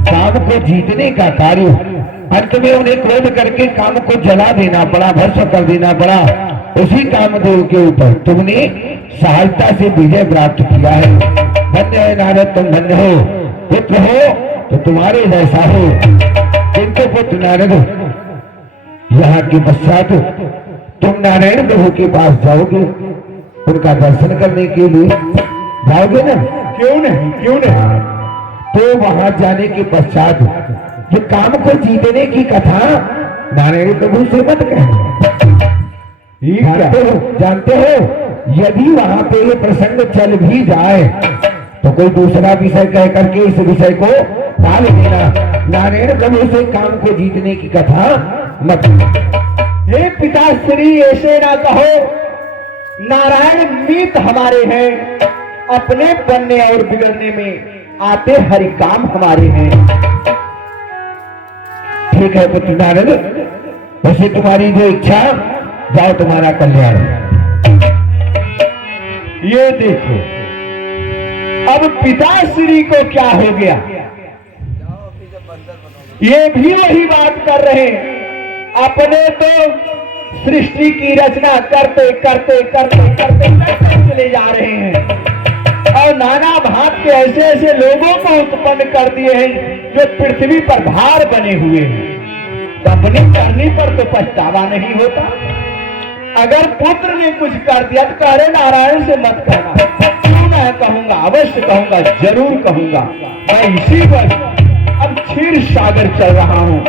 काम को जीतने का कार्य, अंत में उन्हें क्रोध करके काम को जला देना पड़ा, भस्म कर देना पड़ा। उसी कामदेव के ऊपर तुमने सहायता से विजय प्राप्त किया है। धन्य है नारद, तुम धन्य हो। पुत्र हो तो तुम्हारे जैसा हो, किंतु पुत्र नारद, यहाँ के पश्चात तुम नारायण प्रभु के पास जाओगे, उनका दर्शन करने के लिए जाओगे ना? क्यों नहीं, क्यों नहीं। तो वहां जाने के पश्चात जो काम को जीतने की कथा नारायण प्रभु से मत कहना। जानते हो यदि वहां पे ये प्रसंग चल भी जाए तो कोई दूसरा विषय कह करके इस विषय को टाल देना। नारायण प्रभु से काम को जीतने की कथा मत। हे पिताश्री, ऐसे ना कहो। नारायण मीत हमारे हैं, अपने बनने और बिगड़ने में आते हरि काम हमारे हैं। ठीक है पुत्र नारद, वैसे तुम्हारी जो इच्छा, जाओ तुम्हारा कल्याण। ये देखो अब पिताश्री को क्या हो गया, ये भी वही बात कर रहे हैं। अपने तो सृष्टि की रचना करते करते करते करते करते चले जा रहे हैं और नाना भांत के ऐसे ऐसे लोगों को उत्पन्न कर दिए हैं जो पृथ्वी पर भार बने हुए हैं। अपनी करनी पर तो पछतावा नहीं होता। अगर पुत्र ने कुछ कर दिया तो कह रहे नारायण से मत कहना। मैं कहूंगा, अवश्य कहूंगा, जरूर कहूंगा। मैं इसी पर अब क्षीर सागर चल रहा हूँ।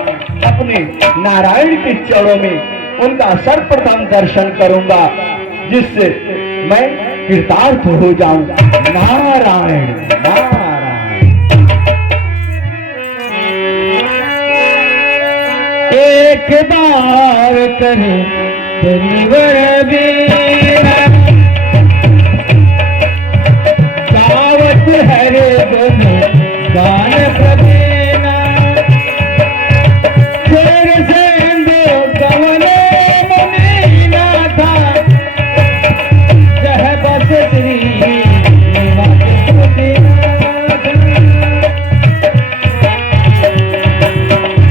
अपने नारायण के चरणों में उनका सर्वप्रथम दर्शन करूंगा, जिससे मैं कृतार्थ हो जाऊं। नारायण नारायण। एक बार करे दिलवर बीरा, गावत हरे गुण गान प्रवीणा, शेर सेंदो कवने मुनीना था, जह बस श्री निवास सुदीनाथ।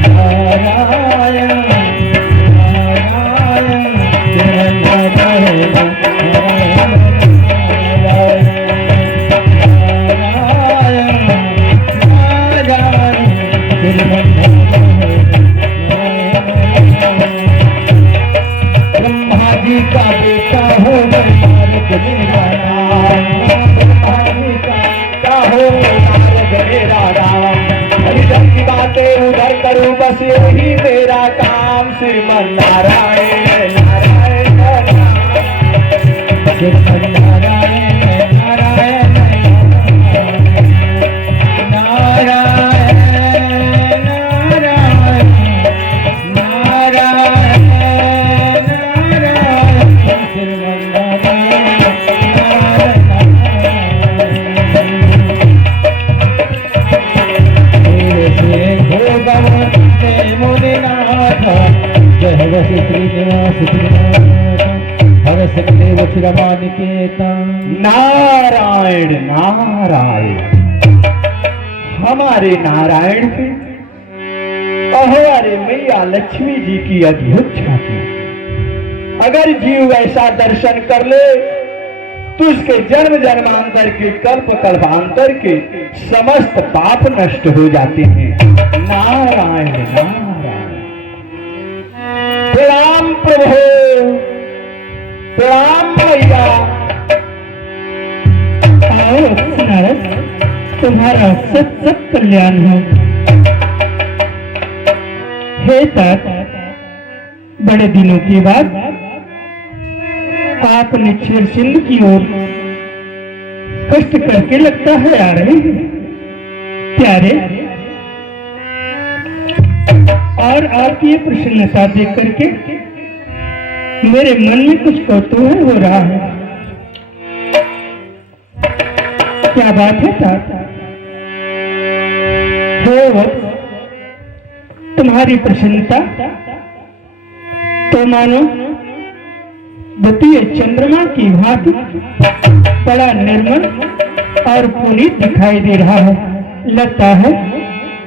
नारायण ब्रह्मा जी का बेटा हो नारद मेरा राम, ब्रह्मा जी का हो नारद मेरा राम। हरिजन की बातें उधर करूं बस यही मेरा काम। श्रीमन नारायण नारायण श्रीमन नारायण नारायण नारायण नारायण नारायण नारायण श्रीमन नारायण नारायण मुनिनाथ जय वसी श्रीनिवास हर सकते वक्षरमानिकेतन। नारायण नारायण। हमारे नारायण के हमारे मैया लक्ष्मी जी की अद्भुत छाती। अगर जीव ऐसा दर्शन कर ले तो उसके जन्म जन्मांतर के कल्प कल्पांतर के समस्त पाप नष्ट हो जाते हैं। नारायण नारायण। प्रणाम प्रभु, प्रणाम मैया। आओ नारद, तुम्हारा सत कल्याण हो। हे तात, बड़े दिनों के बाद आपने क्षीर सिंधु की ओर कष्ट करके लगता है आ रहे हैं प्यारे, और आपकी ये प्रसन्नता देख करके मेरे मन में कुछ कौतूहल हो रहा है। क्या बात है तात? हे वत्स, तुम्हारी प्रसन्नता तो मानो द्वितीय चंद्रमा की भांति बड़ा निर्मल और पुनीत दिखाई दे रहा है। लगता है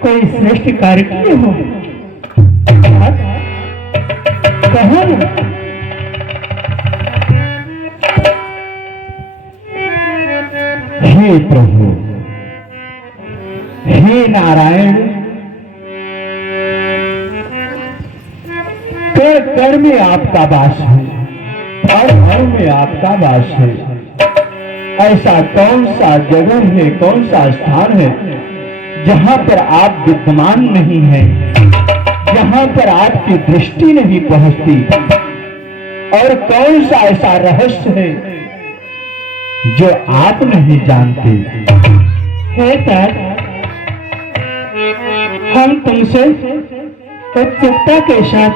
कोई श्रेष्ठ कार्य किए हो। कहो ना। हे प्रभु, हे नारायण, कण कण में आपका वास है और हर में आपका वास है। ऐसा कौन सा जगह है, कौन सा स्थान है जहां पर आप विद्यमान नहीं हैं, जहां पर आपकी दृष्टि नहीं पहुंचती? और कौन सा ऐसा रहस्य है जो आप नहीं जानते? हे तात, हम तुमसे उत्सुकता के साथ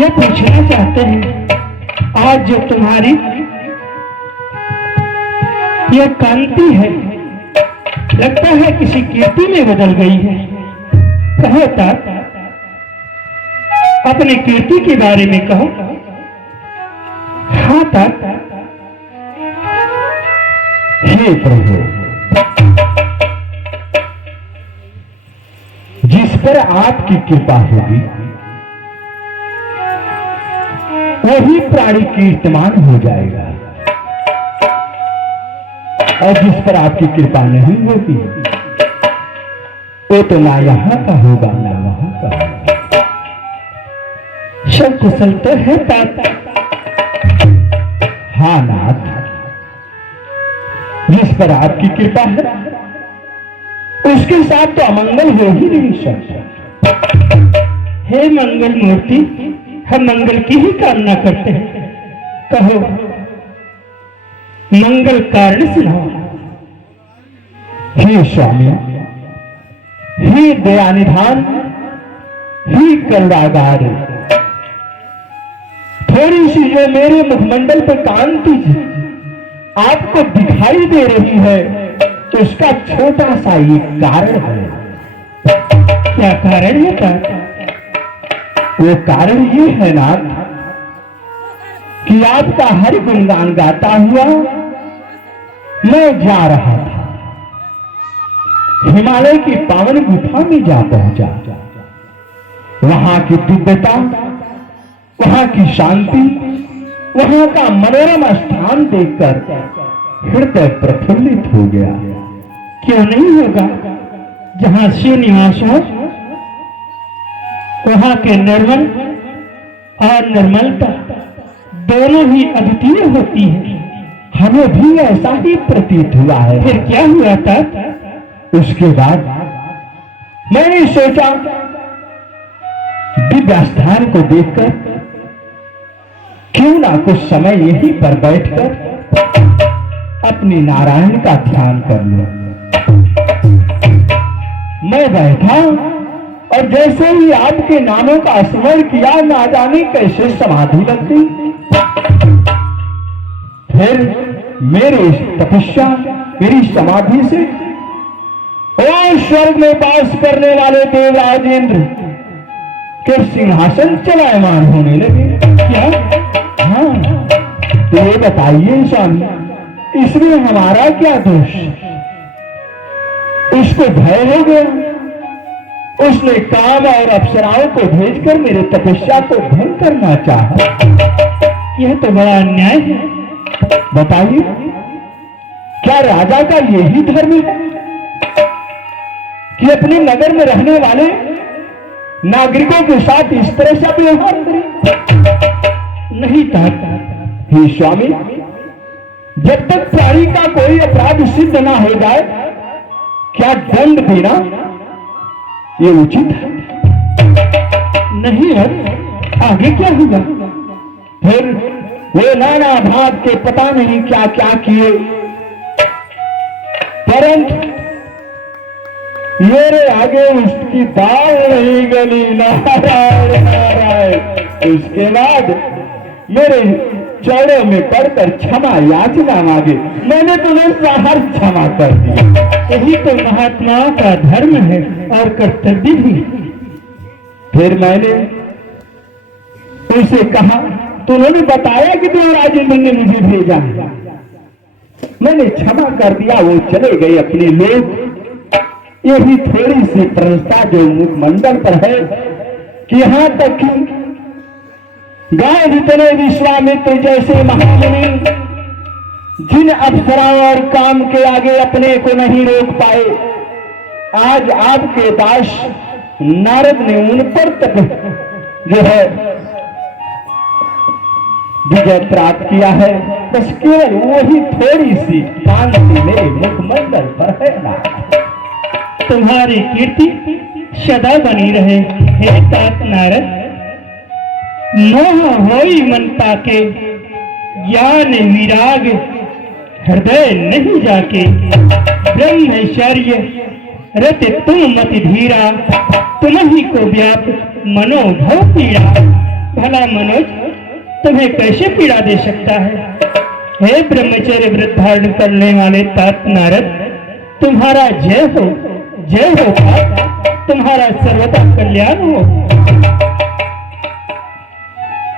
यह पूछना चाहते हैं, आज जो तुम्हारी यह कांति है, लगता है किसी कीर्ति में बदल गई है। कहो तात, अपनी कीर्ति के बारे में कहो। हाँ तात। हे प्रभु, जिस पर आपकी कृपा होगी वही प्राणी कीर्तमान हो जाएगा, और जिस पर आपकी कृपा नहीं होगी वो तो ना यहां का होगा ना वहां का होगा। सब कुशल तो है तात। हाँ नाथ, जिस पर आपकी कृपा है उसके साथ तो अमंगल हो ही नहीं सकता। हे मंगल मूर्ति, हम मंगल की ही कामना करते हैं, कहो मंगल कारण सुनाओ। हे स्वामी, हे दयानिधान, हे करुणागार, थोड़ी सी जो मेरे मुखमंडल पर कांति आपको दिखाई दे रही है, उसका छोटा सा ये कारण है। क्या कारण है तात? वो कारण ये है नाथ कि आपका हर गुणगान गाता हुआ मैं जा रहा था, हिमालय की पावन गुफा में जा पहुंचा। वहां की दिव्यता, वहां की शांति, वहां का मनोरम स्थान देखकर हृदय प्रफुल्लित हो गया। क्यों नहीं होगा? जहां शिव निवास हो वहां के निर्मल और निर्मलता दोनों ही अद्वितीय होती है। हमें भी ऐसा ही प्रतीत हुआ है। फिर क्या हुआ था? उसके बाद मैंने सोचा दिव्य स्थान को देखकर क्यों ना कुछ समय यहीं पर बैठकर अपनी नारायण का ध्यान कर लूं। मैं बैठा और जैसे ही आपके नामों का स्मरण किया, ना जाने कैसे समाधि लग गई। फिर मेरे तपस्या, मेरी समाधि से और स्वर्ग में वास करने वाले देवराज इंद्र के सिंहासन चलायमान होने लगे। क्या? हाँ, तो ये बताइए स्वामी, इसमें हमारा क्या दोष? उसको भय हो गया, उसने काम और अप्सराओं को भेजकर मेरे तपस्या को भंग करना चाहा। यह तो बड़ा अन्याय है। बताइए, क्या राजा का यही धर्म है कि अपने नगर में रहने वाले नागरिकों के साथ इस तरह से व्यवहार करे? नहीं था। हे स्वामी, जब तक प्राणी का कोई अपराध सिद्ध ना हो जाए, क्या दंड देना ये उचित है? नहीं है। आगे क्या होगा? फिर वे नाना भाग के पता नहीं क्या क्या किए, परंतु मेरे आगे उसकी दाल नहीं गली। नारायण नारायण। उसके बाद मेरे चरणों में पड़कर क्षमा याचना मांगे, मैंने तुम्हें साहर क्षमा कर दिया। यही तो महात्माओं का धर्म है और कर्तव्य भी। फिर मैंने उनसे कहा, तो उन्होंने बताया कि देवराज इंद्र ने मुझे भेजा। मैंने क्षमा कर दिया, वो चले गए अपने लोग। यही थोड़ी सी प्रश्नता जो मुखमंडल पर है कि यहां तक कि गाय जितने विश्वामित्र जैसे महामुनि जिन अप्सराओं और काम के आगे अपने को नहीं रोक पाए, आज आपके दास नारद ने उन पर तक जो है विजय प्राप्त किया है। बस केवल वही थोड़ी सी कांति मेरे मुखमंडल पर है ना। तुम्हारी कीर्ति सदा बनी रहे हे तात नारद। मोह होई मन पाके, ज्ञान विराग हृदय नहीं जाके। ब्रह्मचर्य रत तुम मति धीरा, तुम ही को व्याप मनोभव पीड़ा। भला मनोज तुम्हें कैसे पीड़ा दे सकता है? हे ब्रह्मचर्य व्रत धारण करने वाले तात नारद, तुम्हारा जय हो, जय हो तात, तुम्हारा सर्वदा कल्याण हो।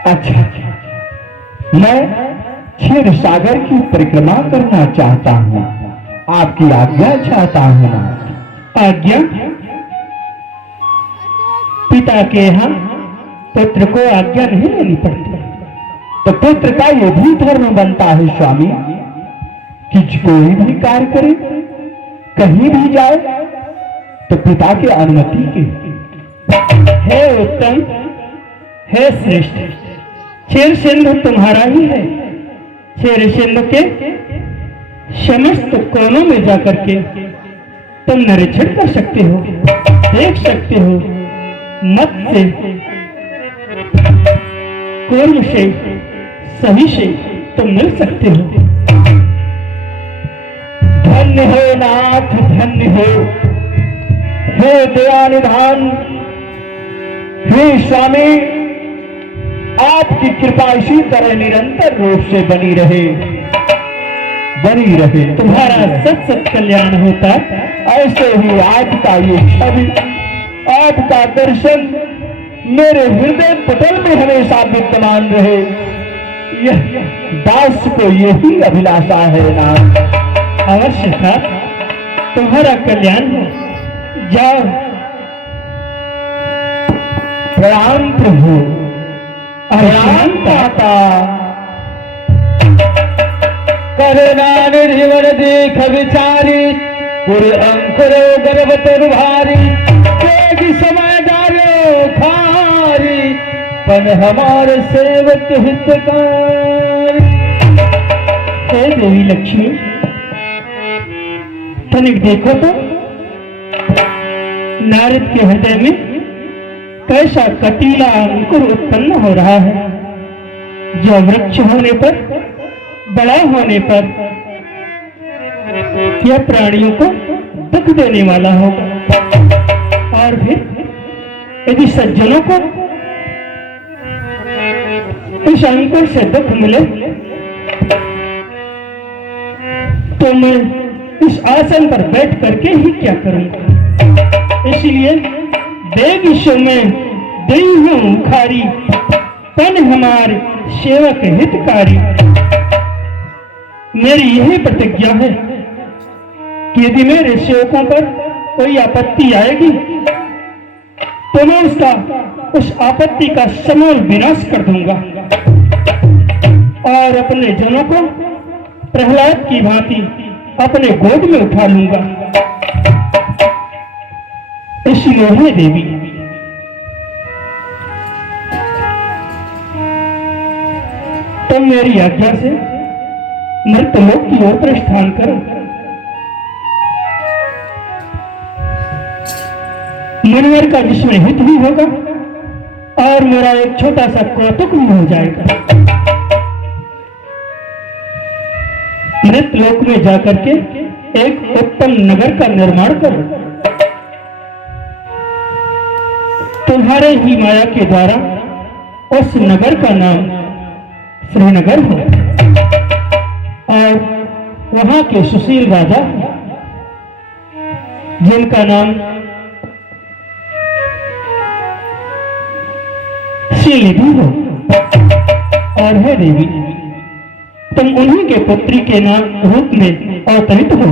अच्छा, मैं क्षीर सागर की परिक्रमा करना चाहता हूँ, आपकी आज्ञा चाहता हूँ। आज्ञा? पिता के यहाँ पुत्र को आज्ञा नहीं लेनी पड़ती। तो पुत्र का ये भी धर्म बनता है स्वामी कि कोई भी कार्य करे, कहीं भी जाए, तो पिता की अनुमति के। हे उत्तम, हे श्रेष्ठ, क्षीर सिंधु तुम्हारा ही है। क्षीर सिंधु के समस्त कोनों में जाकर के तुम निरीक्षण कर सकते हो, देख सकते हो, मत से, कर्म से, सही से तुम मिल सकते हो। धन्य हो नाथ, धन्य हो, हे दयानिधान, हे स्वामी, आपकी कृपा इसी तरह निरंतर रूप से बनी रहे, बनी रहे। तुम्हारा सत सत कल्याण होता, ऐसे ही आपका ये छवि, आपका दर्शन मेरे हृदय पटल में हमेशा विद्यमान रहे, यह दास को यही अभिलाषा है ना। अवश्य था, तुम्हारा कल्याण हो। जाओ। प्रणाम प्रभु, प्रणाम पाता। करुणा निर्जीवन देख विचारी, गुरु अंकुर गर्भ तरु भारी, तेज समय डालो खारी, पन हमार सेवक हितकारी। हे देवी लक्ष्मी, तनिक देखो तो नारद के हृदय में कैसा कटीला अंकुर उत्पन्न हो रहा है, जो वृक्ष होने पर, बड़ा होने पर यह प्राणियों को दुख देने वाला होगा। और फिर यदि सज्जनों को इस अंकुर से दुख मिले तो मैं इस आसन पर बैठ करके ही क्या करूंगा। इसलिए देव ईश्वर में दई हूं उखारी, तन हमार सेवक हितकारी। मेरी यही प्रतिज्ञा है कि यदि मेरे सेवकों पर कोई आपत्ति आएगी तो मैं उस आपत्ति का समूल विनाश कर दूंगा और अपने जनों को प्रहलाद की भांति अपने गोद में उठा लूंगा। इसलिए हे देवी, तुम मेरी आज्ञा से मृतलोक की ओर प्रस्थान करो। मुनिवर का जिसमें हित भी होगा और मेरा एक छोटा सा कौतुक भी हो जाएगा। मृतलोक में जाकर के एक उत्तम नगर का निर्माण करो। तुम्हारे ही माया के द्वारा उस नगर का नाम श्रीनगर हो और वहां के सुशील राजा जिनका नाम शीलिधि हो। और हे देवी, तुम उन्हीं के पुत्री के नाम रूप में अवतरित हो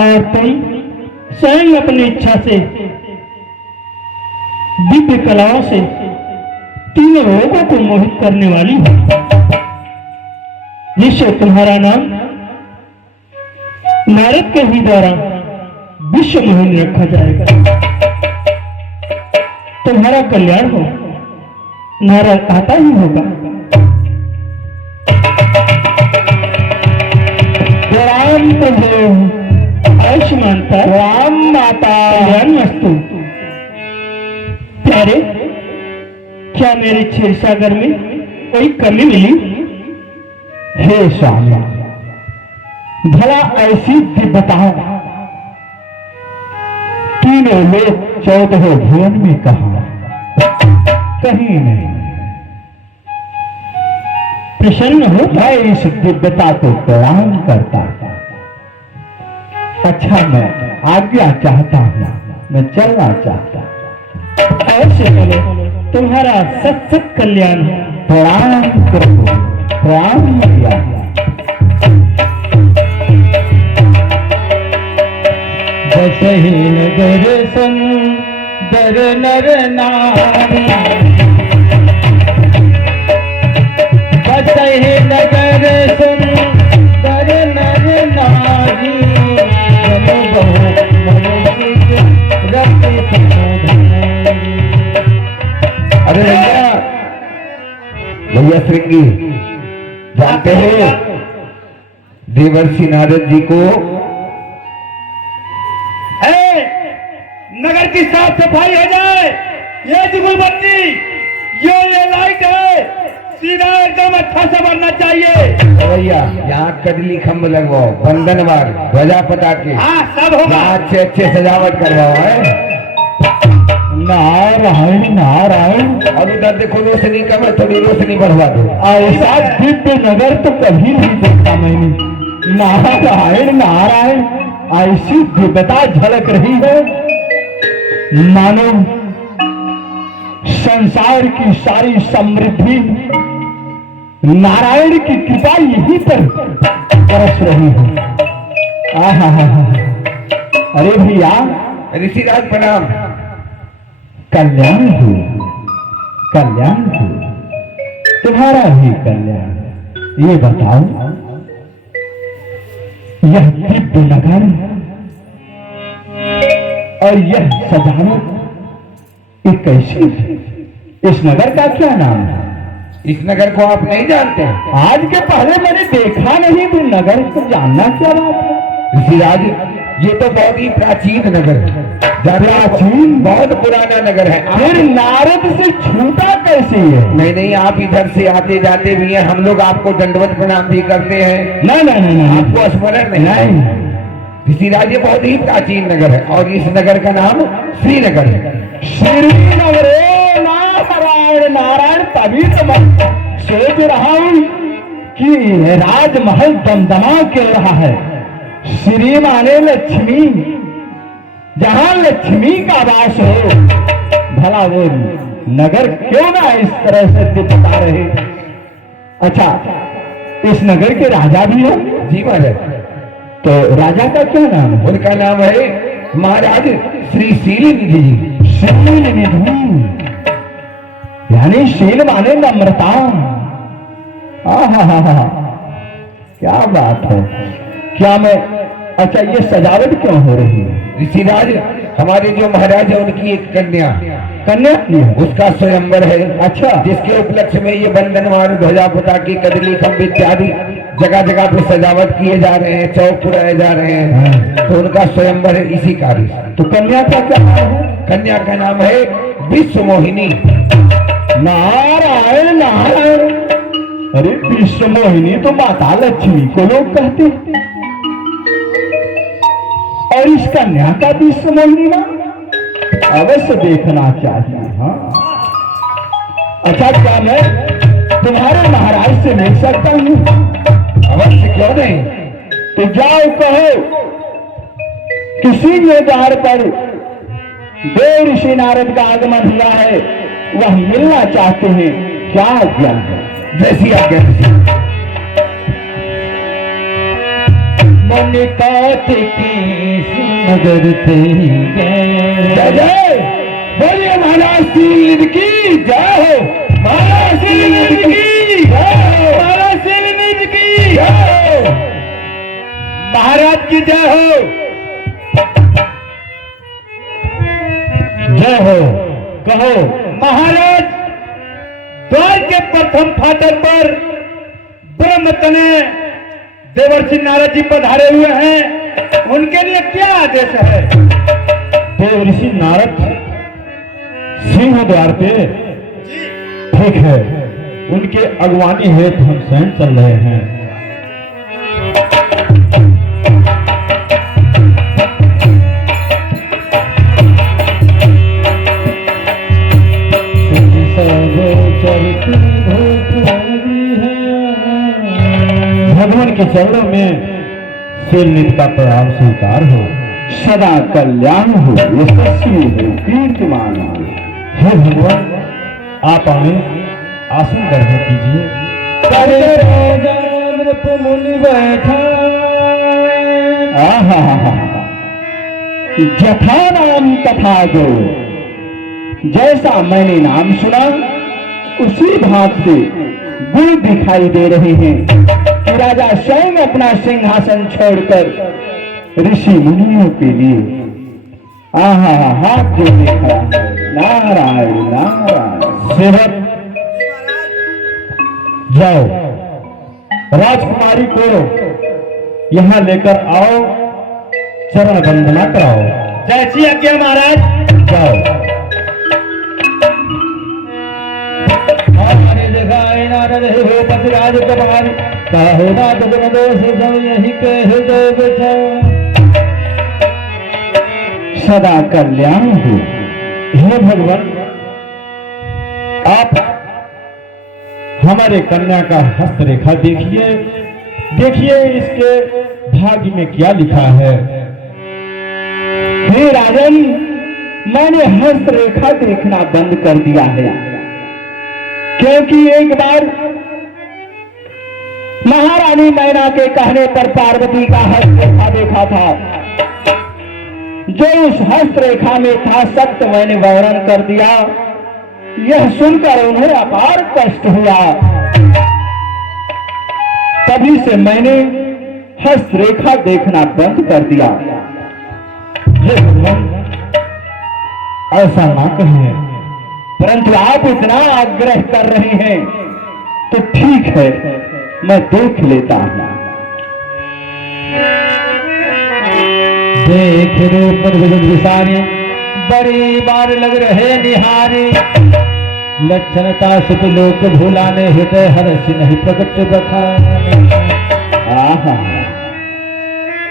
और तुम स्वयं अपनी इच्छा से दिव्य कलाओं से तीनों लोगों को मोहित करने वाली हो, जिससे तुम्हारा नाम नारद के ही द्वारा विश्व मोहिनी रखा जाएगा। तुम्हारा कल्याण हो, नारद आता ही होगा। राम प्रभु, आयुष्मान राम माता, कल्याण वस्तु। प्यारे, क्या मेरे क्षीर सागर में कोई कमी मिली? हे स्वामी, भला ऐसी दिव्यता तीनों लोग 14 भुवन में कहा, कहीं नहीं। प्रसन्न हो? मैं इस दिव्यता को प्रणाम करता हूं। अच्छा, मैं आज्ञा चाहता हूं, मैं चलना चाहता हूं। अवश्य चलो, तुम्हारा सत सत कल्याण हो। प्रणाम प्रभु, प्रणाम किया। बसहि नगर सुंदर नर नारी, बसहि नगर सुंदर नर नारी, जन बहु मनुष्य रति धारी। अरे भैया श्रृंगी, जानते हो देवर्षि नारद जी को की साफ सफाई हो जाए। ये जुगुल बत्ती, ये लाइट है, सीधा एकदम अच्छा से बनना चाहिए। भैया यहाँ कजली खम्भ लगवाओ, बंधनवार, ध्वजा पटाखे, हाँ सब होगा। यहाँ अच्छे अच्छे सजावट करवाओ है। नारायण नारायण। अब उधर देखो रोशनी कम है, थोड़ी रोशनी बढ़वा दो। ऐसा दिव्य नगर तो कभी नहीं देखा मैंने। नारायण नारायण, ऐसी दिव्यता झलक रही है मानो संसार की सारी समृद्धि नारायण की कृपा यहीं पर बरस रही है। आहा हा हा। अरे भैया ऋषिराज प्रणाम। कल्याण हो, कल्याण हो, तुम्हारा ही कल्याण। ये बताओ, यह दिव्य नगर और यह सजावट ये कैसी है? इस नगर का क्या नाम है? इस नगर को आप नहीं जानते? आज के पहले मैंने देखा नहीं, तो नगर को जानना क्या बात है? ऋषिराज ये तो बहुत ही प्राचीन नगर है। प्राचीन? बहुत पुराना नगर है। फिर नारद से छूटा कैसे है? नहीं नहीं, आप इधर से आते जाते भी हैं, हम लोग आपको दंडवत प्रणाम भी करते हैं। नहीं नहीं नहीं नहीं, आपको स्मरण नहीं? नहीं। ऋषिराज ये बहुत ही प्राचीन नगर है और इस नगर का नाम श्रीनगर है। श्रीनगर। नारायण नारायण, तभी तो मैं सोच रहा हूँ कि राजमहल दमदमा क्यों रहा है। श्री माने लक्ष्मी, जहां लक्ष्मी का वास हो, भला वो नगर क्यों ना इस तरह से दिखता रहे। अच्छा, इस नगर के राजा भी हो? जी महाराज। तो राजा का क्या नाम है? उनका नाम है महाराज श्री शीलनिधि जी। शीलनिधि, यानी शील माने नम्रता। आहा, क्या बात है। क्या मैं, अच्छा ये सजावट क्यों हो रही है? ऋषिराज हमारे जो महाराज है उनकी एक कन्या कन्या की है? उसका स्वयंवर है। अच्छा। जिसके उपलक्ष्य में ये बंधनवार, ध्वजा पटाखे, कदली खम्भ इत्यादि जगह जगह पे सजावट किए जा रहे हैं, चौक पुराए जा रहे हैं। तो उनका स्वयंवर है इसी कार्य से। तो कन्या का क्या नाम है? कन्या का नाम है विश्व मोहिनी। नारायण नारायण। अरे विश्व मोहिनी तो माता लक्ष्मी को लोग कहते हैं, और इस कन्या का विश्व मोहिनी नाम अवश्य देखना चाहिए। हाँ, अच्छा क्या मैं तुम्हारे महाराज से मिल सकता हूँ? अवश्य, क्यों नहीं। तो जाओ कहो किसी भी द्वार पर देव ऋषि नारद का आगमन हुआ है, वह मिलना चाहते हैं। क्या आज्ञा है? जैसी आज्ञा। मन कार्तिकी नगर से जय जय, बोलिए महाराज शीलनिधि की जय हो। महाराज शीलनिधि की जय हो। महाराज शीलनिधि की जय हो। महाराज की जय हो। जय हो। कहो। महाराज द्वार के प्रथम फाटक पर ब्रह्मतने देवर्षि नारद जी पधारे हुए हैं, उनके लिए क्या आदेश है? देव ऋषि नारद सिंह द्वार पे? ठीक है, उनके अगवानी हेतु हम स्वयं चल रहे हैं। भगवान के चरणों में शीलनिधि का प्रणाम स्वीकार हो। सदा कल्याण हो, यशस्वी हो, कीर्तिमान हो। हे भगवान, आप हमें आसन ग्रहण कीजिए। मुनि बैठा जथा नाम तथा गो, जैसा मैंने नाम सुना उसी भाग से गुण दिखाई दे रहे हैं कि राजा स्वयं अपना सिंहासन छोड़कर ऋषि मुनियों के लिए हाथ जोड़े खड़ा है। नारायण नारायण। सेवक जाओ, राजकुमारी को यहाँ लेकर आओ, चरण वंदना कराओ। जैसी आज्ञा महाराज। जाओ। हमारी जगाए नारद भूपति राजकुमार काहो ना तुम दोष सब यही कह दो बचाओ। सदा कल्याण हो। हे भगवान, आप हमारे कन्या का हस्तरेखा देखिए, देखिए इसके भाग्य में क्या लिखा है। हे राजन, मैंने हस्तरेखा देखना बंद कर दिया है, क्योंकि एक बार महारानी मैना के कहने पर पार्वती का हस्तरेखा देखा था। जो उस हस्तरेखा में था सत्य मैंने वर्णन कर दिया। यह सुनकर उन्हें अपार कष्ट हुआ। तभी से मैंने हस्तरेखा देखना बंद कर दिया। हे भगवान, ऐसा ना कहिए। परंतु आप इतना आग्रह कर रहे हैं तो ठीक है, मैं देख लेता हूं। देख रूप विसारे बड़ी बार लग रहे निहारे। लक्षणता सुख लोक भूलाने हृदय हर्ष नहीं प्रकट बखाने। आहा,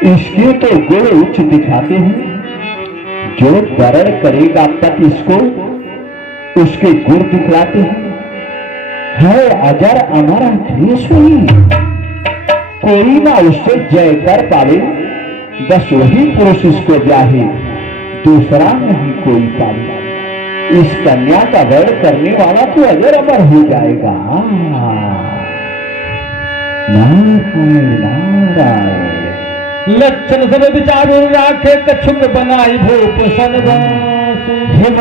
इसके तो गुण उच्च दिखाते हैं। जो वर्ण करेगा पति इसको, उसके गुण दिखलाते हैं। है अजर अमर अखिलेश्वरी, कोई ना उससे जय कर पावे, बस वही पुरुष इसको जाहे, दूसरा नहीं कोई पावे। इस कन्या का वर्ण करने वाला तो अजर अमर हो जाएगा। नारायण नारायण। लक्षण सब विचार राखे कछुक बनाई भूप सनवास।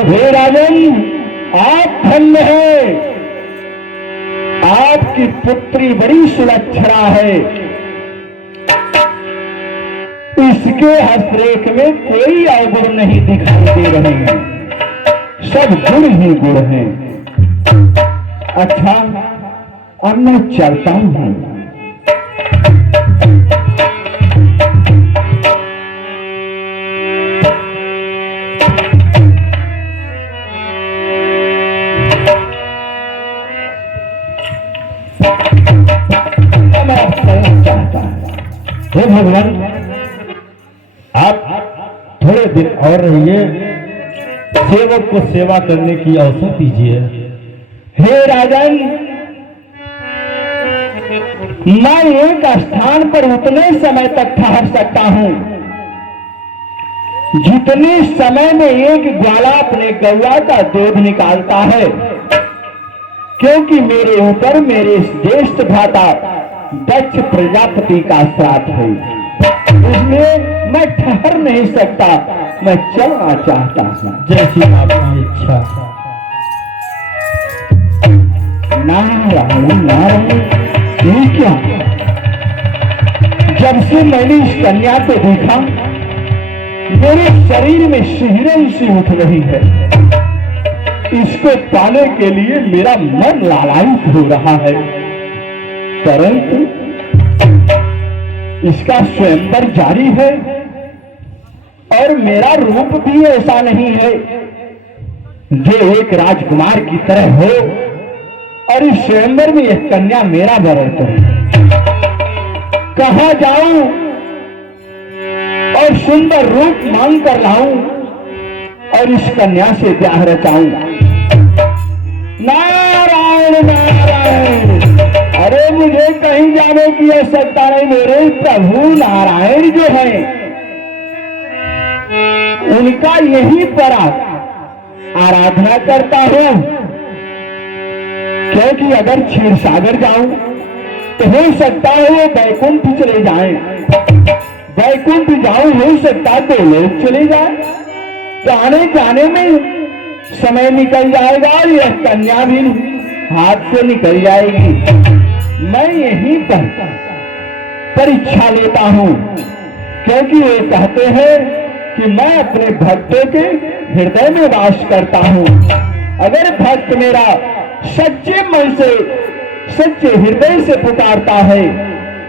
हे राजन, आप धन्य है। आपकी पुत्री बड़ी सुलक्षणा है। इसके हस्तरेख में कोई अवगुण नहीं दिखाई दे रहे हैं, सब गुण ही गुण हैं। अच्छा, अब मैं चलता हूं। हे भगवान, आप थोड़े दिन और रहिए, सेवक को सेवा करने की अवसर दीजिए। हे राजन, मैं एक स्थान पर उतने समय तक ठहर सकता हूं जितने समय में एक ग्वाला अपने गौआ का दूध निकालता है, क्योंकि मेरे ऊपर मेरे ज्येष्ठ भ्राता दक्ष प्रजापति का श्राप है। इसलिए मैं ठहर नहीं सकता, मैं चलना चाहता हूं। जैसी आपकी इच्छा। नारायण नारायण। ये क्या? जब से मैंने इस कन्या को देखा, मेरे शरीर में सिहरन सी उठ रही है। इसको पाने के लिए मेरा मन लालायित हो रहा है, परंतु इसका स्वयंवर जारी है और मेरा रूप भी ऐसा नहीं है जो एक राजकुमार की तरह हो और इस स्वयंवर में एक कन्या मेरा वरण करे। कहां जाऊं और सुंदर रूप मांग कर लाऊं और इस कन्या से ब्याह रचाऊं। नारायण नारायण। अरे मुझे कहीं जाने की आवश्यकता नहीं। मेरे प्रभु नारायण जो हैं, उनका यही पर आराधना करता हूं, क्योंकि अगर क्षीर सागर जाऊं तो हो सकता है वो बैकुंठ चले जाएं। बैकुंठ जाऊं, हो सकता है तो लोग चले जाए, तो आने जाने में समय निकल जाएगा और यह कन्या भी हाथ से निकल जाएगी। मैं यहीं पर परीक्षा लेता हूं, क्योंकि वे कहते हैं कि मैं अपने भक्तों के हृदय में वास करता हूं। अगर भक्त मेरा सच्चे मन से, सच्चे हृदय से पुकारता है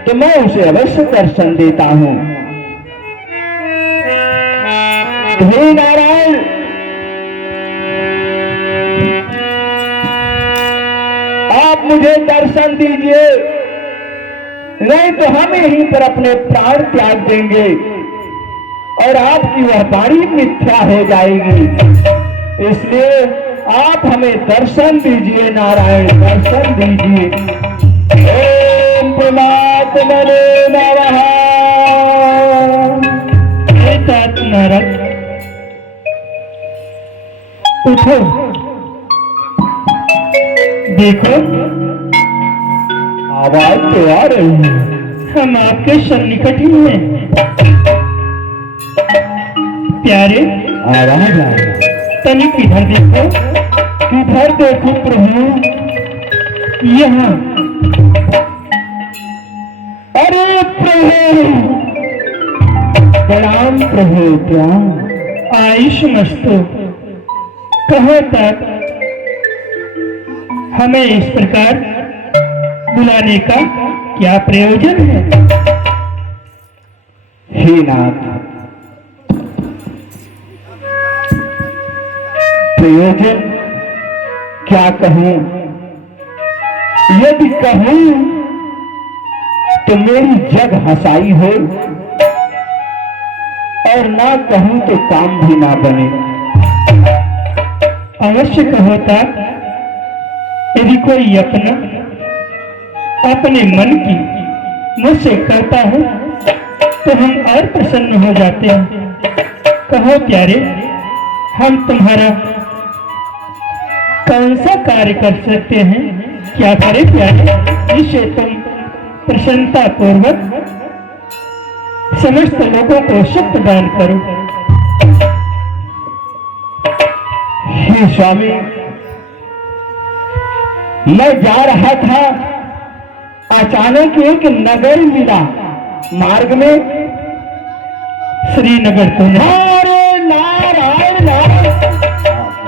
तो मैं उसे अवश्य दर्शन देता हूं। हे नारायण, दर्शन दीजिए, नहीं तो हम यहीं पर अपने प्राण त्याग देंगे और आपकी वह वाणी मिथ्या हो जाएगी। इसलिए आप हमें दर्शन दीजिए नारायण, दर्शन दीजिए। ओम परमात्मने नमः। हे तात नारद, उठो, देखो आवाज तो आ रही है। हम आपके सन्निकट ही हैं। प्यारे, आवाज आ रही है। तनिक इधर देखो। किधर देखो प्रभु? यहाँ। अरे प्रभु, प्रणाम प्रभु, प्रणाम। आयुष मस्तु। कहो तक हमें इस प्रकार बुलाने का क्या प्रयोजन है? हे नाथ, प्रयोजन क्या कहूं? यदि कहूं तो मेरी जग हंसाई हो और ना कहूं तो काम भी ना बने। अवश्य कहो तक, यदि कोई अपने मन की मुझसे कहता है तो हम और प्रसन्न हो जाते हैं। कहो प्यारे, हम तुम्हारा कौन सा कार्य कर सकते हैं? क्या करें प्यारे, जिससे तुम प्रसन्नता पूर्वक समस्त लोगों को सुख दान करो। हे स्वामी, मैं जा रहा था, अचानक एक नगर मिला मार्ग में। श्रीनगर तो नहीं। अरे नारायण नारायण,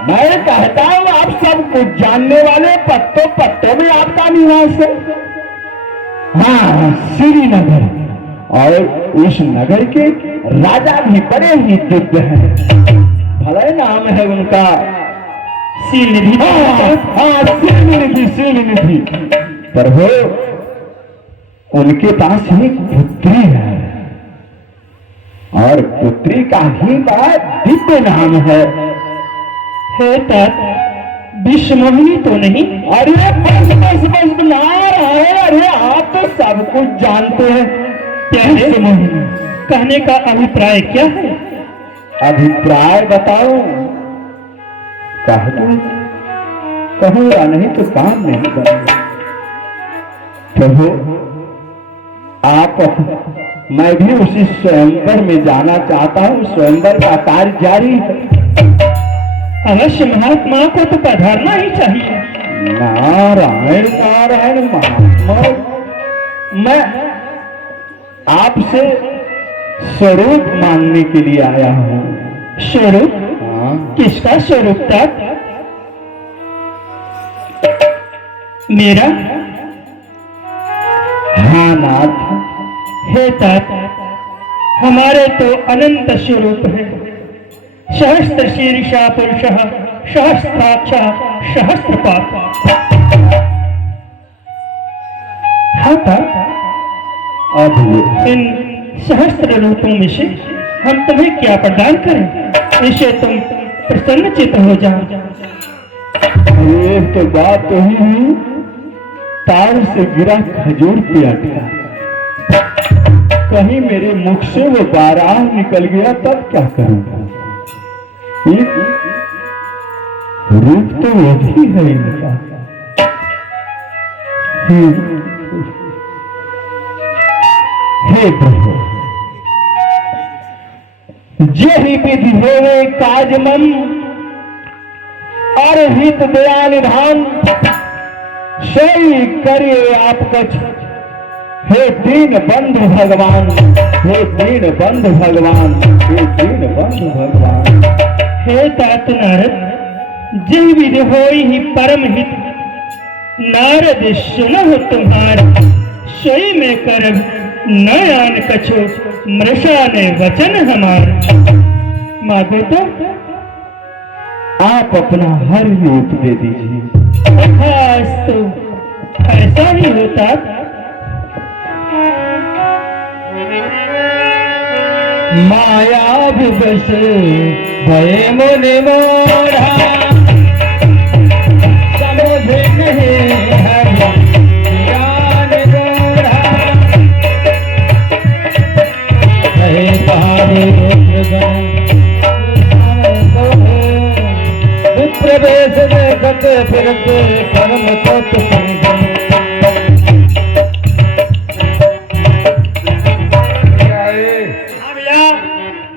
मैं कहता हूँ आप सब कुछ जानने वाले, पत्तों पत्तों में आपका निवास है। हाँ, श्रीनगर। और उस नगर के राजा भी बड़े ही दिव्य हैं, भले नाम है उनका श्रीनिधि। हाँ, श्रीनिधि। प्रभु, उनके पास एक पुत्री है और पुत्री का ही बड़ा दिव्य नाम है। है तात, विश्वमोहिनी तो नहीं? अरे बस नारायण, अरे आप तो सब कुछ जानते हैं। क्या है विश्वमोहिनी? कहने का अभिप्राय क्या है? अभिप्राय बताओ। कह दो, कहूँगा नहीं तो काम नहीं बनेगा। प्रभु, आप, मैं भी उसी स्वयंवर में जाना चाहता हूँ। स्वयंवर का कार्य जारी है। अवश्य महात्मा को तो पधारना ही चाहिए। नारायण नारायण महात्मा, मैं आपसे स्वरूप मांगने के लिए आया हूँ। स्वरूप? हाँ, किसका स्वरूप तक? मेरा? हाँ नाथ। हे तात, हमारे तो अनंत स्वरूप है। सहस्त्र शीर्षा पुरुषः सहस्त्राक्षा सहस्त्रपाद। हाँ तात, अद्भुत। इन सहस्त्र रूपों में से हम तुम्हें क्या प्रदान करें, इससे तुम प्रसन्नचित्त हो जाओ। ये तो बात तो ही हुई, तार से गिरा खजूर पे अटका। कहीं मेरे मुख से वो बाराह निकल गया तब क्या करूंगा? एक रूप तो वो भी है इनका। हे प्रभु, जेहि विधि होवे काज मन और हित दया निधान, सोई करिए आप कछ। हे दीन बंधु भगवान, हे दीन बंधु भगवान, हे दीन बंधु भगवान। हे तात नारद, जिह विधि होई ही परम हित, नारद सुनहु तुम्हार, सोई में करब न आन कछो, मृषा ने वचन हमार। मांगो तो आप अपना हर रूप दे दीजिए। तथास्तु। ऐसा ही होता। माया विवश भय मन मोढ़ा, समझ नहीं है ज्ञान गोढ़ा, कहे तारे प्रवेश देखते फिरते कर्म तत्व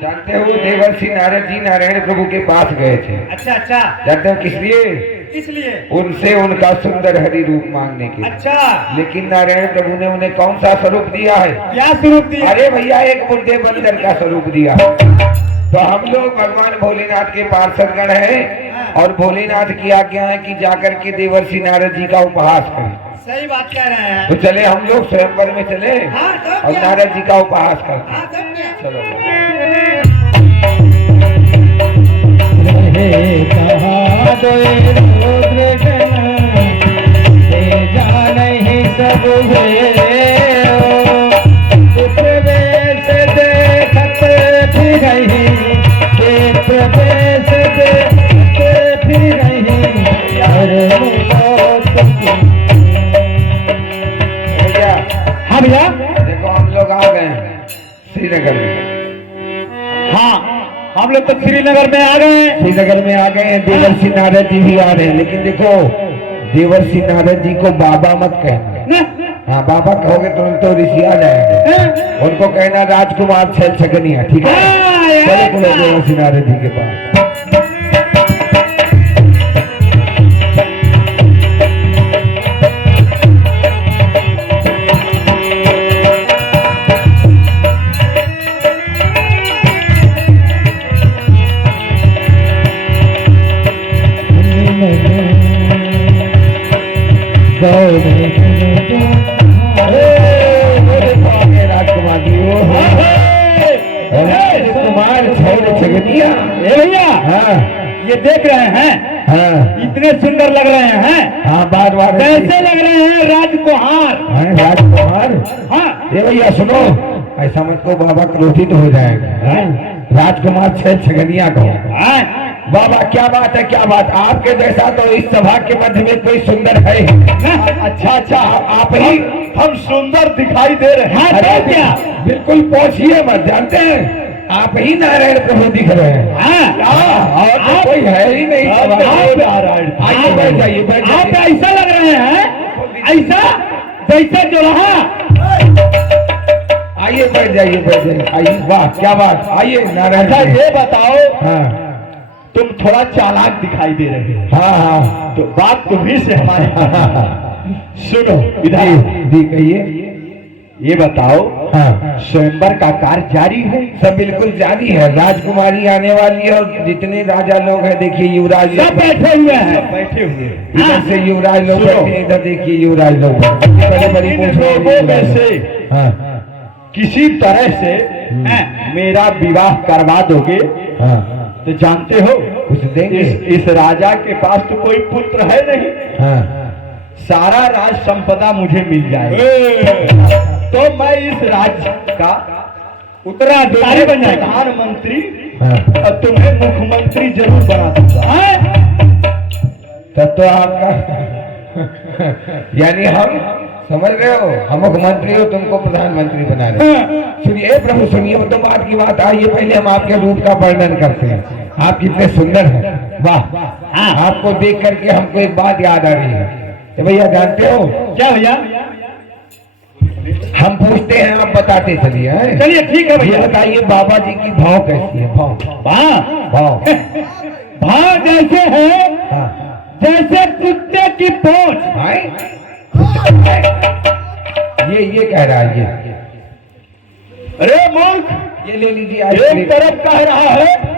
जानते हो देवर्षि नारद जी नारायण प्रभु के पास गए थे। अच्छा अच्छा, जानते हो किस लिए? इसलिए उनसे उनका सुंदर हरि रूप मांगने के लिए। अच्छा, लेकिन नारायण प्रभु ने उन्हें कौन सा स्वरूप दिया है? क्या स्वरूप दिया? अरे भैया एक बुढ़े बंदर का स्वरूप दिया। तो हम लोग भगवान भोलेनाथ के पार्षदगण हैं और भोलेनाथ की आज्ञा है कि जाकर के देवर्षि नारद जी का उपहास करें। सही बात कह रहे हैं। तो चले हम लोग स्वयंवर में चले हाँ, तब और क्या? नारद जी का उपहास करते हैं। हाँ, तब क्या? चलो रहे कहाँ दोए रुद्र गण, ये जानहि सब प्रवेश देखत फिरहि, ये प्रवेश देखत फिरहि, भैया हाँ भैया, देखो हम लोग आ गए हैं श्रीनगर में। हाँ हम लोग तो श्रीनगर में आ गए हैं। श्रीनगर में आ गए हैं, देवर्षि नारद जी भी आ रहे हैं। लेकिन देखो देवर्षि नारद जी को बाबा मत कहना। हाँ बाबा कहोगे तो ऋषि आ जाएंगे। उनको कहना राजकुमार छल छगनिया, ठीक है? चलो चलो देवर्षि नारद जी के पास। राजकुमार जी कुमार छगनिया भैया, हाँ ये देख रहे हैं, हाँ इतने सुंदर लग रहे हैं। हाँ बार बार कैसे लग रहे हैं? राजकुमार। हाँ राजकुमार। हाँ ये भैया सुनो, ऐसा मत को बाबा क्रोधित हो जाएगा। हाँ? राजकुमार छगनिया कहो। हाँ बाबा क्या बात है, क्या बात? आपके जैसा तो इस सभा के मध्य में कोई सुंदर है? अच्छा अच्छा, आप ही हम सुंदर दिखाई दे रहे हैं। हाँ, तो क्या? बिल्कुल पहुंचिए मत, जानते हैं आप ही नारायण प्रभु दिख रहे हैं। और तो कोई है ही नहीं सभा। आइए बैठ जाइए, बैठ आप जाइए। ऐसा लग रहे हैं, ऐसा जैसा जो रहा। आइए बैठ जाइए, बैठ जाइए। आइए, वाह क्या बात। आइए नारायण अच्छा जी। ये बताओ, हाँ तुम थोड़ा चालाक दिखाई दे रहे हो, हाँ हाँ तो बात तुम्ही से हमारी सुनो इधर। जी कहिए। ये बताओ, हाँ स्वयंवर का कार्य जारी है? सब बिल्कुल जारी है। राजकुमारी आने वाली है और जितने राजा लोग हैं देखिए, युवराज सब बैठे हुए हैं। बैठे हुए हैं। इधर से युवराज लोग सुनो। बैठे हैं, इधर देखिए युवराज लोग बड़ी बड़ी इन पूंछ वाले लोगों में युवराज से लोग। हाँ किसी तरह से मेरा विवाह करवा दोगे हाँ तो जानते हो कुछ देंगे। इस राजा के पास तो कोई पुत्र है नहीं, हाँ सारा राज संपदा मुझे मिल जाएगा। तो मैं इस राज्य का उत्तराधिकारी बन जाएगा। प्रधानमंत्री हाँ और तुम्हें मुख्यमंत्री जरूर बना दूंगा। तब तो आपका यानी हम समझ रहे हो, हम मुख्यमंत्री हो, तुमको प्रधानमंत्री बना रहे। सुनिए प्रभु सुनिए, वो तो बात की बात। आइए पहले हम आपके रूप का वर्णन करते हैं। आप कितने सुंदर हैं, वाह। आपको देख करके हमको एक बात याद आ रही है। तो भैया जानते हो क्या भैया? हम पूछते हैं, आप बताते चलिए। हैं? चलिए ठीक है ये भैया। बताइए बाबा जी की भाव कैसी है? भाव भाव भाव जैसे है, हाँ जैसे कुत्ते की पोंछ। भाई ये कह रहा है ये। अरे मूर्ख, ये ले लीजिए एक आइसक्रीम। तरफ कह रहा है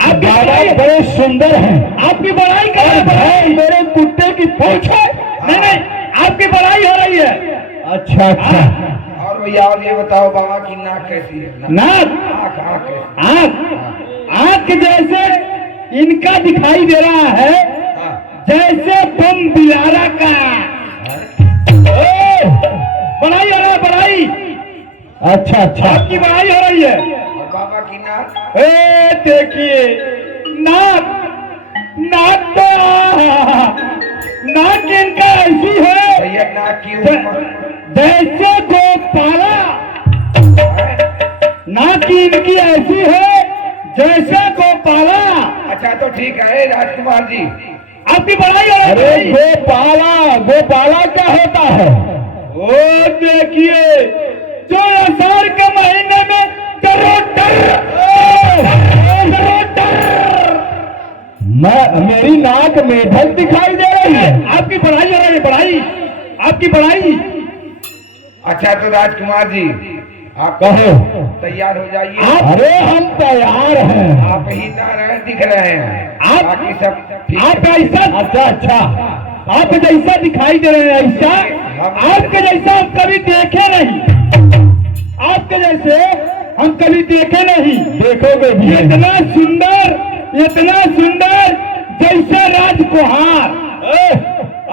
आप बाबा बड़े सुंदर हैं, आपकी बड़ाई कर रहे हैं। मेरे कुत्ते की पूंछ है। नहीं, आपकी बड़ाई हो रही है। अच्छा अच्छा, और भैया और ये बताओ बाबा की नाक कैसी है? नाक, आँख आँख कैसी? आंख जैसे इनका दिखाई दे रहा है, हाँ। जैसे बम बिलारा का। अच्छा अच्छा। आपकी बड़ाई हो रही है। और बाबा की नाक? देखिए नाक, नाक तो नाक इनका ऐसी है भैया नाक की जैसे गोपाला। नाक की इनकी ऐसी है जैसे गोपाला। अच्छा तो ठीक है राजकुमार जी। आपकी बड़ाई हो अरे रही है। गोपाला, गोपाला क्या होता है? ओ देखिए जो आषाढ़ के महीने में मेरी नाक मेढक दिखाई दे रही है। आपकी पढ़ाई हो रही है, पढ़ाई, आपकी पढ़ाई। अच्छा तो राजकुमार जी आप कहो। तैयार हो जाइए। अरे हम तैयार हैं। आप ही नारायण दिख रहे हैं, आप- बाकी सब ठीक आप है। ऐसा, अच्छा अच्छा। आप जैसा दिखाई दे रहे हैं ऐसा, आपके जैसा हम कभी देखे नहीं। आपके जैसे हम कभी देखे नहीं। देखोगे भी नहीं। इतना सुंदर, इतना सुंदर जैसे राजकुमार।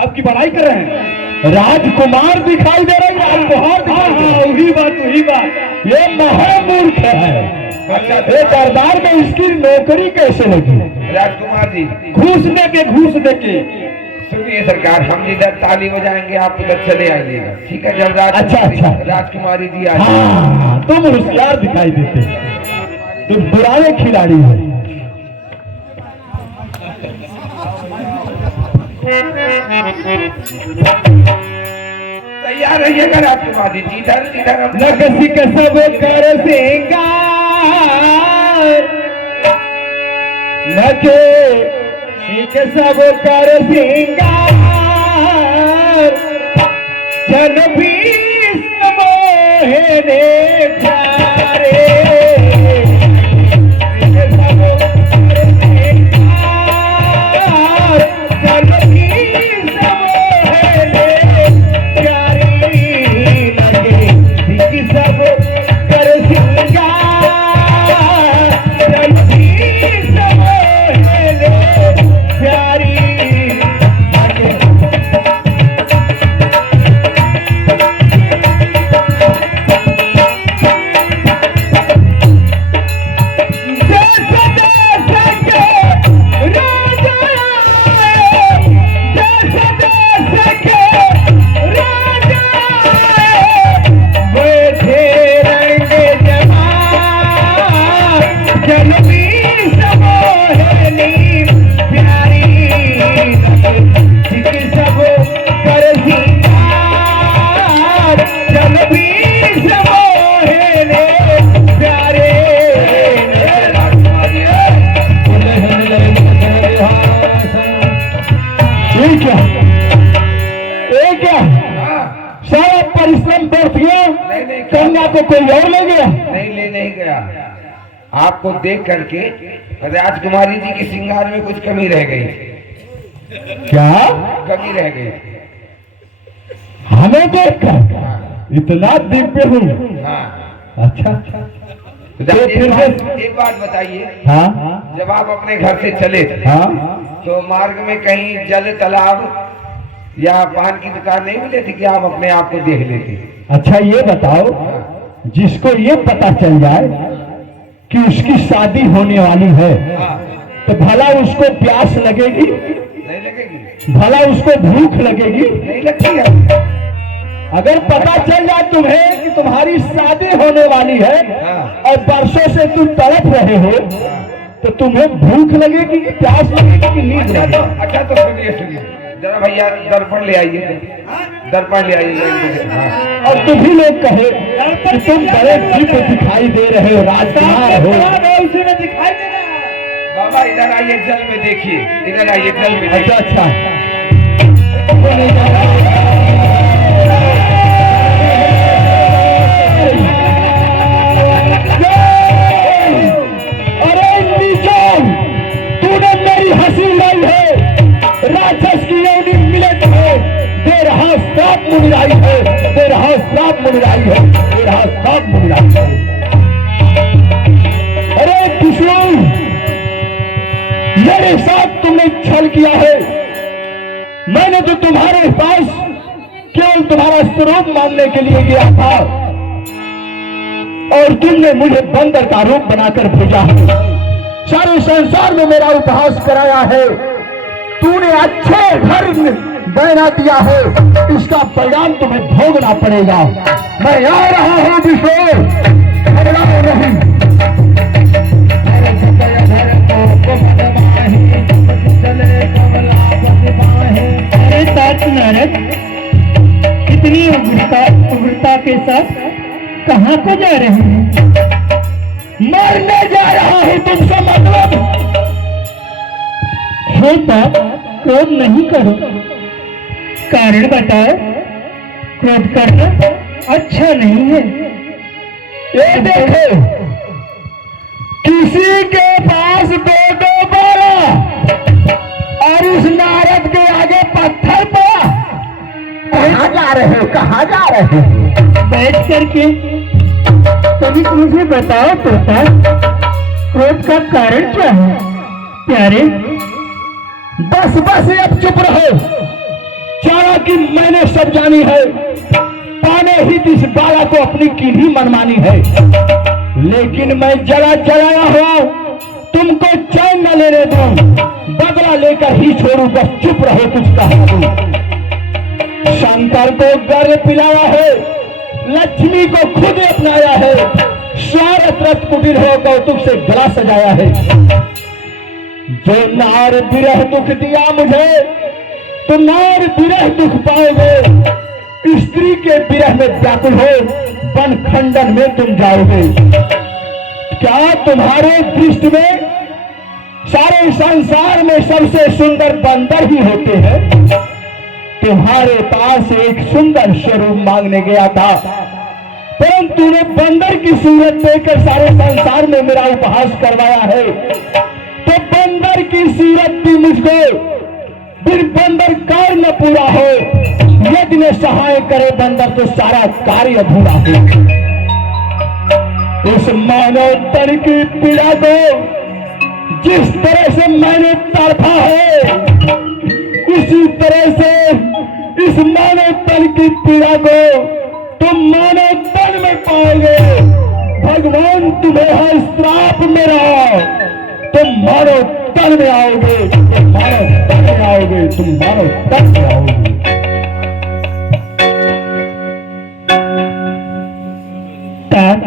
आपकी बड़ाई कर रहे हैं। राजकुमार दिखाई दे रही है, राजकुमार हाँ दिखाई दे हाँ, रही वही बात, वही बात। है। ये महामूर्ख है। अच्छा ये दरबार में इसकी नौकरी कैसे लगी? राजकुमार जी घूस दे के, घूस दे के। सुनिए सरकार, हम इधर ताली बजाएंगे, आप उधर चले आइएगा, ठीक है? जब अच्छा, अच्छा। राजकुमारी जी आ जाए। हाँ, तुम होशियार दिखाई देते, तुम पुराने खिलाड़ी हो। तैयार रहिएगा राजकुमार जी। इधर इधर हम नकसी के सब कर सिंगार, नके के सब कर सिंगार, जन भीष्म मोहने प्यारे, के सब कर सिंगार, जन भीष्म मोहने प्यारे, नके सब कर सिंगार, जन भीष्म मोहने प्यारी, ये क्या? ये क्या? सारा परिश्रम व्यर्थ गया। नहीं, नहीं, कन्या को कोई और ले गया। नहीं ले नहीं गया। आपको देख करके राजकुमारी जी की श्रृंगार में कुछ कमी रह गई, क्या? कमी रह गई। हमें देखकर इतना दिव्य हूँ। हाँ अच्छा। तो एक बात बताइए, हाँ जब आप अपने घर से चले थे हाँ। तो मार्ग में कहीं जल तालाब या पान की दुकान नहीं मिले थी कि आप अपने आप को देख लेते? अच्छा ये बताओ, जिसको ये पता चल जाए कि उसकी शादी होने वाली है, हाँ, तो भला उसको प्यास लगेगी? नहीं लगेगी? भला उसको भूख लगेगी? नहीं लगती है। अगर पता चल जाए तुम्हें कि तुम्हारी शादी होने वाली है हाँ। और वर्षों से तुम तड़प रहे हो, तो तुम्हें भूख लगेगी कि प्यास लगेगी कि नींद अच्छा लगेगी? अच्छा तो सुनिए सुनिए, जरा भैया दर्पण ले आइए, दर्पण ले आइए। हाँ। और तुम ही लोग कहे कि तुम बड़े दिव्य दिखाई दे रहे हो, राजकुमार हो। उसी में दिखाई दे रहा है। बाबा इधर आइए, जल में देखिए, इधर आइए जल में अच्छा देखिए। अच्छा। अरे नीचों, तूने मेरी हंसी उड़ाई है, राक्षस की योनि मिले तुम्हें, दे रहा श्राप मुनिराई है, दे रहा श्राप मुनिराई है, दे रहा श्राप मुनिराई है। अरे विष्णु, मेरे साथ तुमने छल किया है। मैंने तो तुम्हारे पास केवल तुम्हारा स्वरूप मानने के लिए गया था, और तुमने मुझे बंदर का रूप बनाकर भेजा है, सारे संसार में मेरा उपहास कराया है, तूने अच्छे घर बना दिया है, इसका परिणाम तुम्हें भोगना पड़ेगा। मैं आ रहा हूं विष्णु, घबराओ नहीं। अरे तात नारद, इतनी उग्रता के साथ कहाँ को जा रहे हैं? मरने जा रहा हूं, तुमसे मतलब। हे तात, क्रोध नहीं करो, कारण बताओ। क्रोध करना अच्छा नहीं है। ये देखो, किसी के पास दो बारा और उस नारद के आगे पत्थर पड़ा। कहाँ जा रहे हो, कहाँ जा रहे हो? बैठ करके कभी मुझे बताओ तोता, क्रोध का कारण क्या है? प्यारे, बस अब चुप रहो। चालाकी मैंने सब जानी है, पाने ही इस बाला को अपनी किन्ही मनमानी है, लेकिन मैं जलाया हूं, तुमको चैन न लेने दूं, बदला लेकर ही छोड़ू। बस चुप रहो, कुछ कहा दूं। शंकर को गर्व पिलाया है, लक्ष्मी को खुद अपनाया है, स्वार्थ रथ कुटीर हो कौतुक से गला सजाया है। जो नार विरह दुख दिया मुझे, तो नार विरह दुख पाओगे। स्त्री के विरह में व्याकुल हो, वन खंडन में तुम जाओगे। क्या तुम्हारे दृष्टि में सारे संसार में सबसे सुंदर बंदर ही होते हैं? तुम्हारे पास एक सुंदर स्वरूप मांगने गया था, परंतु तूने बंदर की सूरत देकर सारे संसार में मेरा उपहास करवाया है। तो बंदर की सूरत दी मुझको, फिर बंदर कार्य न पूरा हो, यदि ने सहाय करे बंदर तो सारा कार्य अधूरा हो। इस मानव तन की पीड़ा को जिस तरह से मैंने तड़पा है, उसी तरह से इस मानव तन की पीड़ा को तुम मानव तन में पाओगे। भगवान तुम्हें है श्राप मेरा, तुम मानव तन में आओगे, तुम मानव तन में आओगे, तुम मानव तन में आओगे। तात,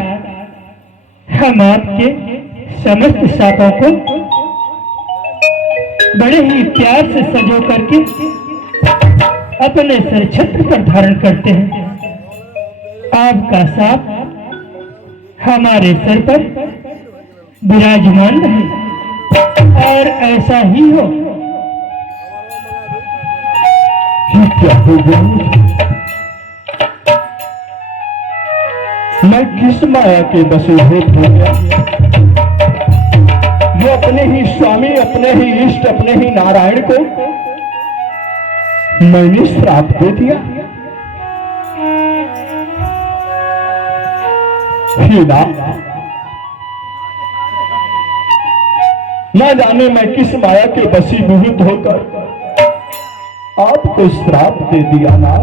हम आपके समस्त शापों को बड़े ही प्यार से सजो करके अपने सिर छत्र पर धारण करते हैं। आपका साप हमारे सर पर विराजमान रहे और ऐसा ही हो। क्या हो गया? मैं किस माया के वशीभूत हो गया? जो अपने ही स्वामी, अपने ही इष्ट, अपने ही नारायण को मैंने श्राप दे दिया। हीना, न जाने मैं किस माया के वशीभूत होकर आपको श्राप दे दिया ना।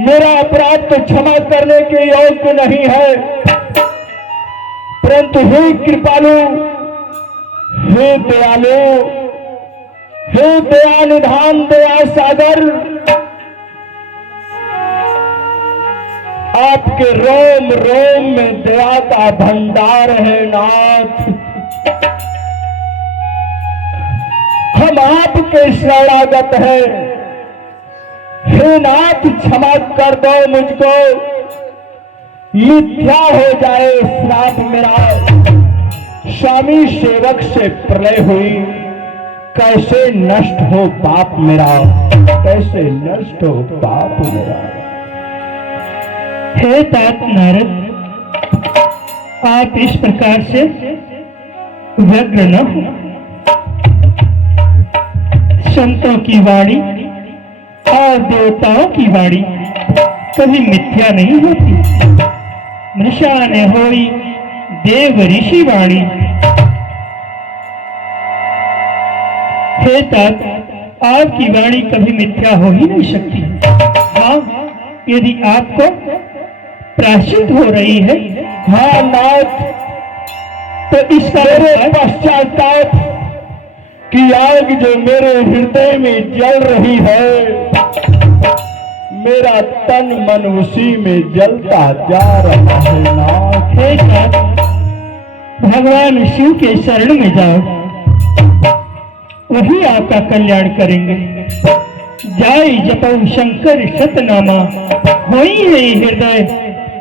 मेरा अपराध तो क्षमा करने के योग्य नहीं है, परंतु हे कृपालु, हे दयालु, हे दया निधान, दया सागर, आपके रोम रोम में दया का भंडार है नाथ। हम आपके शरणागत हैं। हे नाथ, क्षमा कर दो मुझको, मिथ्या हो जाए श्राप मेरा। स्वामी सेवक से प्रलय हुई, कैसे नष्ट हो पाप मेरा, कैसे नष्ट हो पाप मेरा। हे तात नारद, आप इस प्रकार से व्यग्र न हो। संतों की वाणी और देवताओं की वाणी कभी मिथ्या नहीं होती। मृषा ने होई देव ऋषि वाणी। हे तात, आपकी वाणी कभी मिथ्या हो ही नहीं सकती। हाँ, यदि आपको प्रायश्चित हो रही है। हाँ नाथ, तो इसका मेरे पश्चाताप की आग जो मेरे हृदय में जल रही है, मेरा तन मन उसी में जलता जा रहा है नाथ। हे नाथ, भगवान शिव के शरण में जाओ, वही आपका कल्याण करेंगे। जाय जपौ शंकर शतनामा, होई है हृदय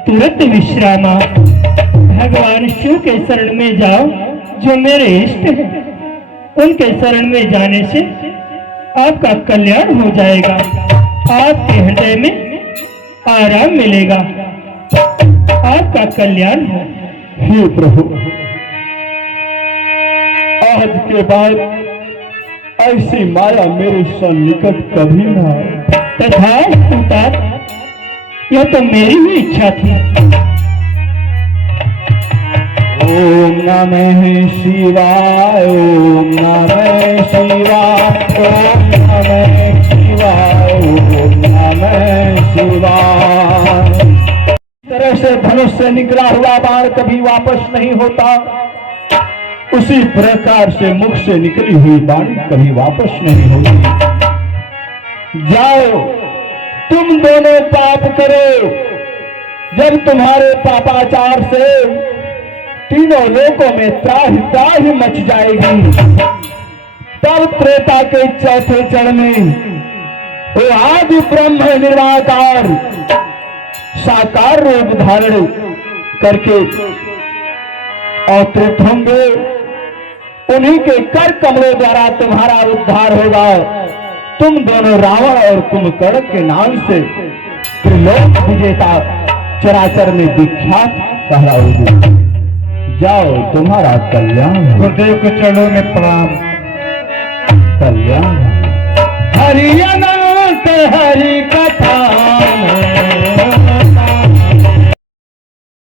तुरंत विश्रामा। भगवान शिव के शरण में जाओ जो मेरे इष्ट हैं, उनके शरण में जाने से आपका कल्याण हो जाएगा, आपके हृदय में आराम मिलेगा, आपका कल्याण हो। हे प्रभु, आज के बाद ऐसी माया मेरे सन्निकट कभी न आए। तथा यह तो मेरी भी इच्छा थी। ओम नमः शिवाय, ओम नमः शिवाय, ओम नमः शिवाय, ओम नमः शिवाय। इस तरह से धनुष से निकला हुआ बाण कभी वापस नहीं होता, उसी प्रकार से मुख से निकली हुई वाणी कभी वापस नहीं होती। जाओ, तुम दोनों पाप करो। जब तुम्हारे पापाचार से तीनों लोकों में त्राहि त्राहि मच जाएगी, तब त्रेता के चौथे चरण में वो आदि ब्रह्म निर्वाकार साकार रूप धारण करके अवतरित होंगे। उन्हीं के कर कमलों द्वारा तुम्हारा उद्धार होगा। तुम दोनों रावण और कुंभकर्ण के नाम से त्रिलोक विजेता चराचर में विख्यात कहलाओगे। जाओ, तुम्हारा कल्याण हो। गुरुदेव के चरणों में प्रणाम। कल्याण। हरि अनंत हरि कथा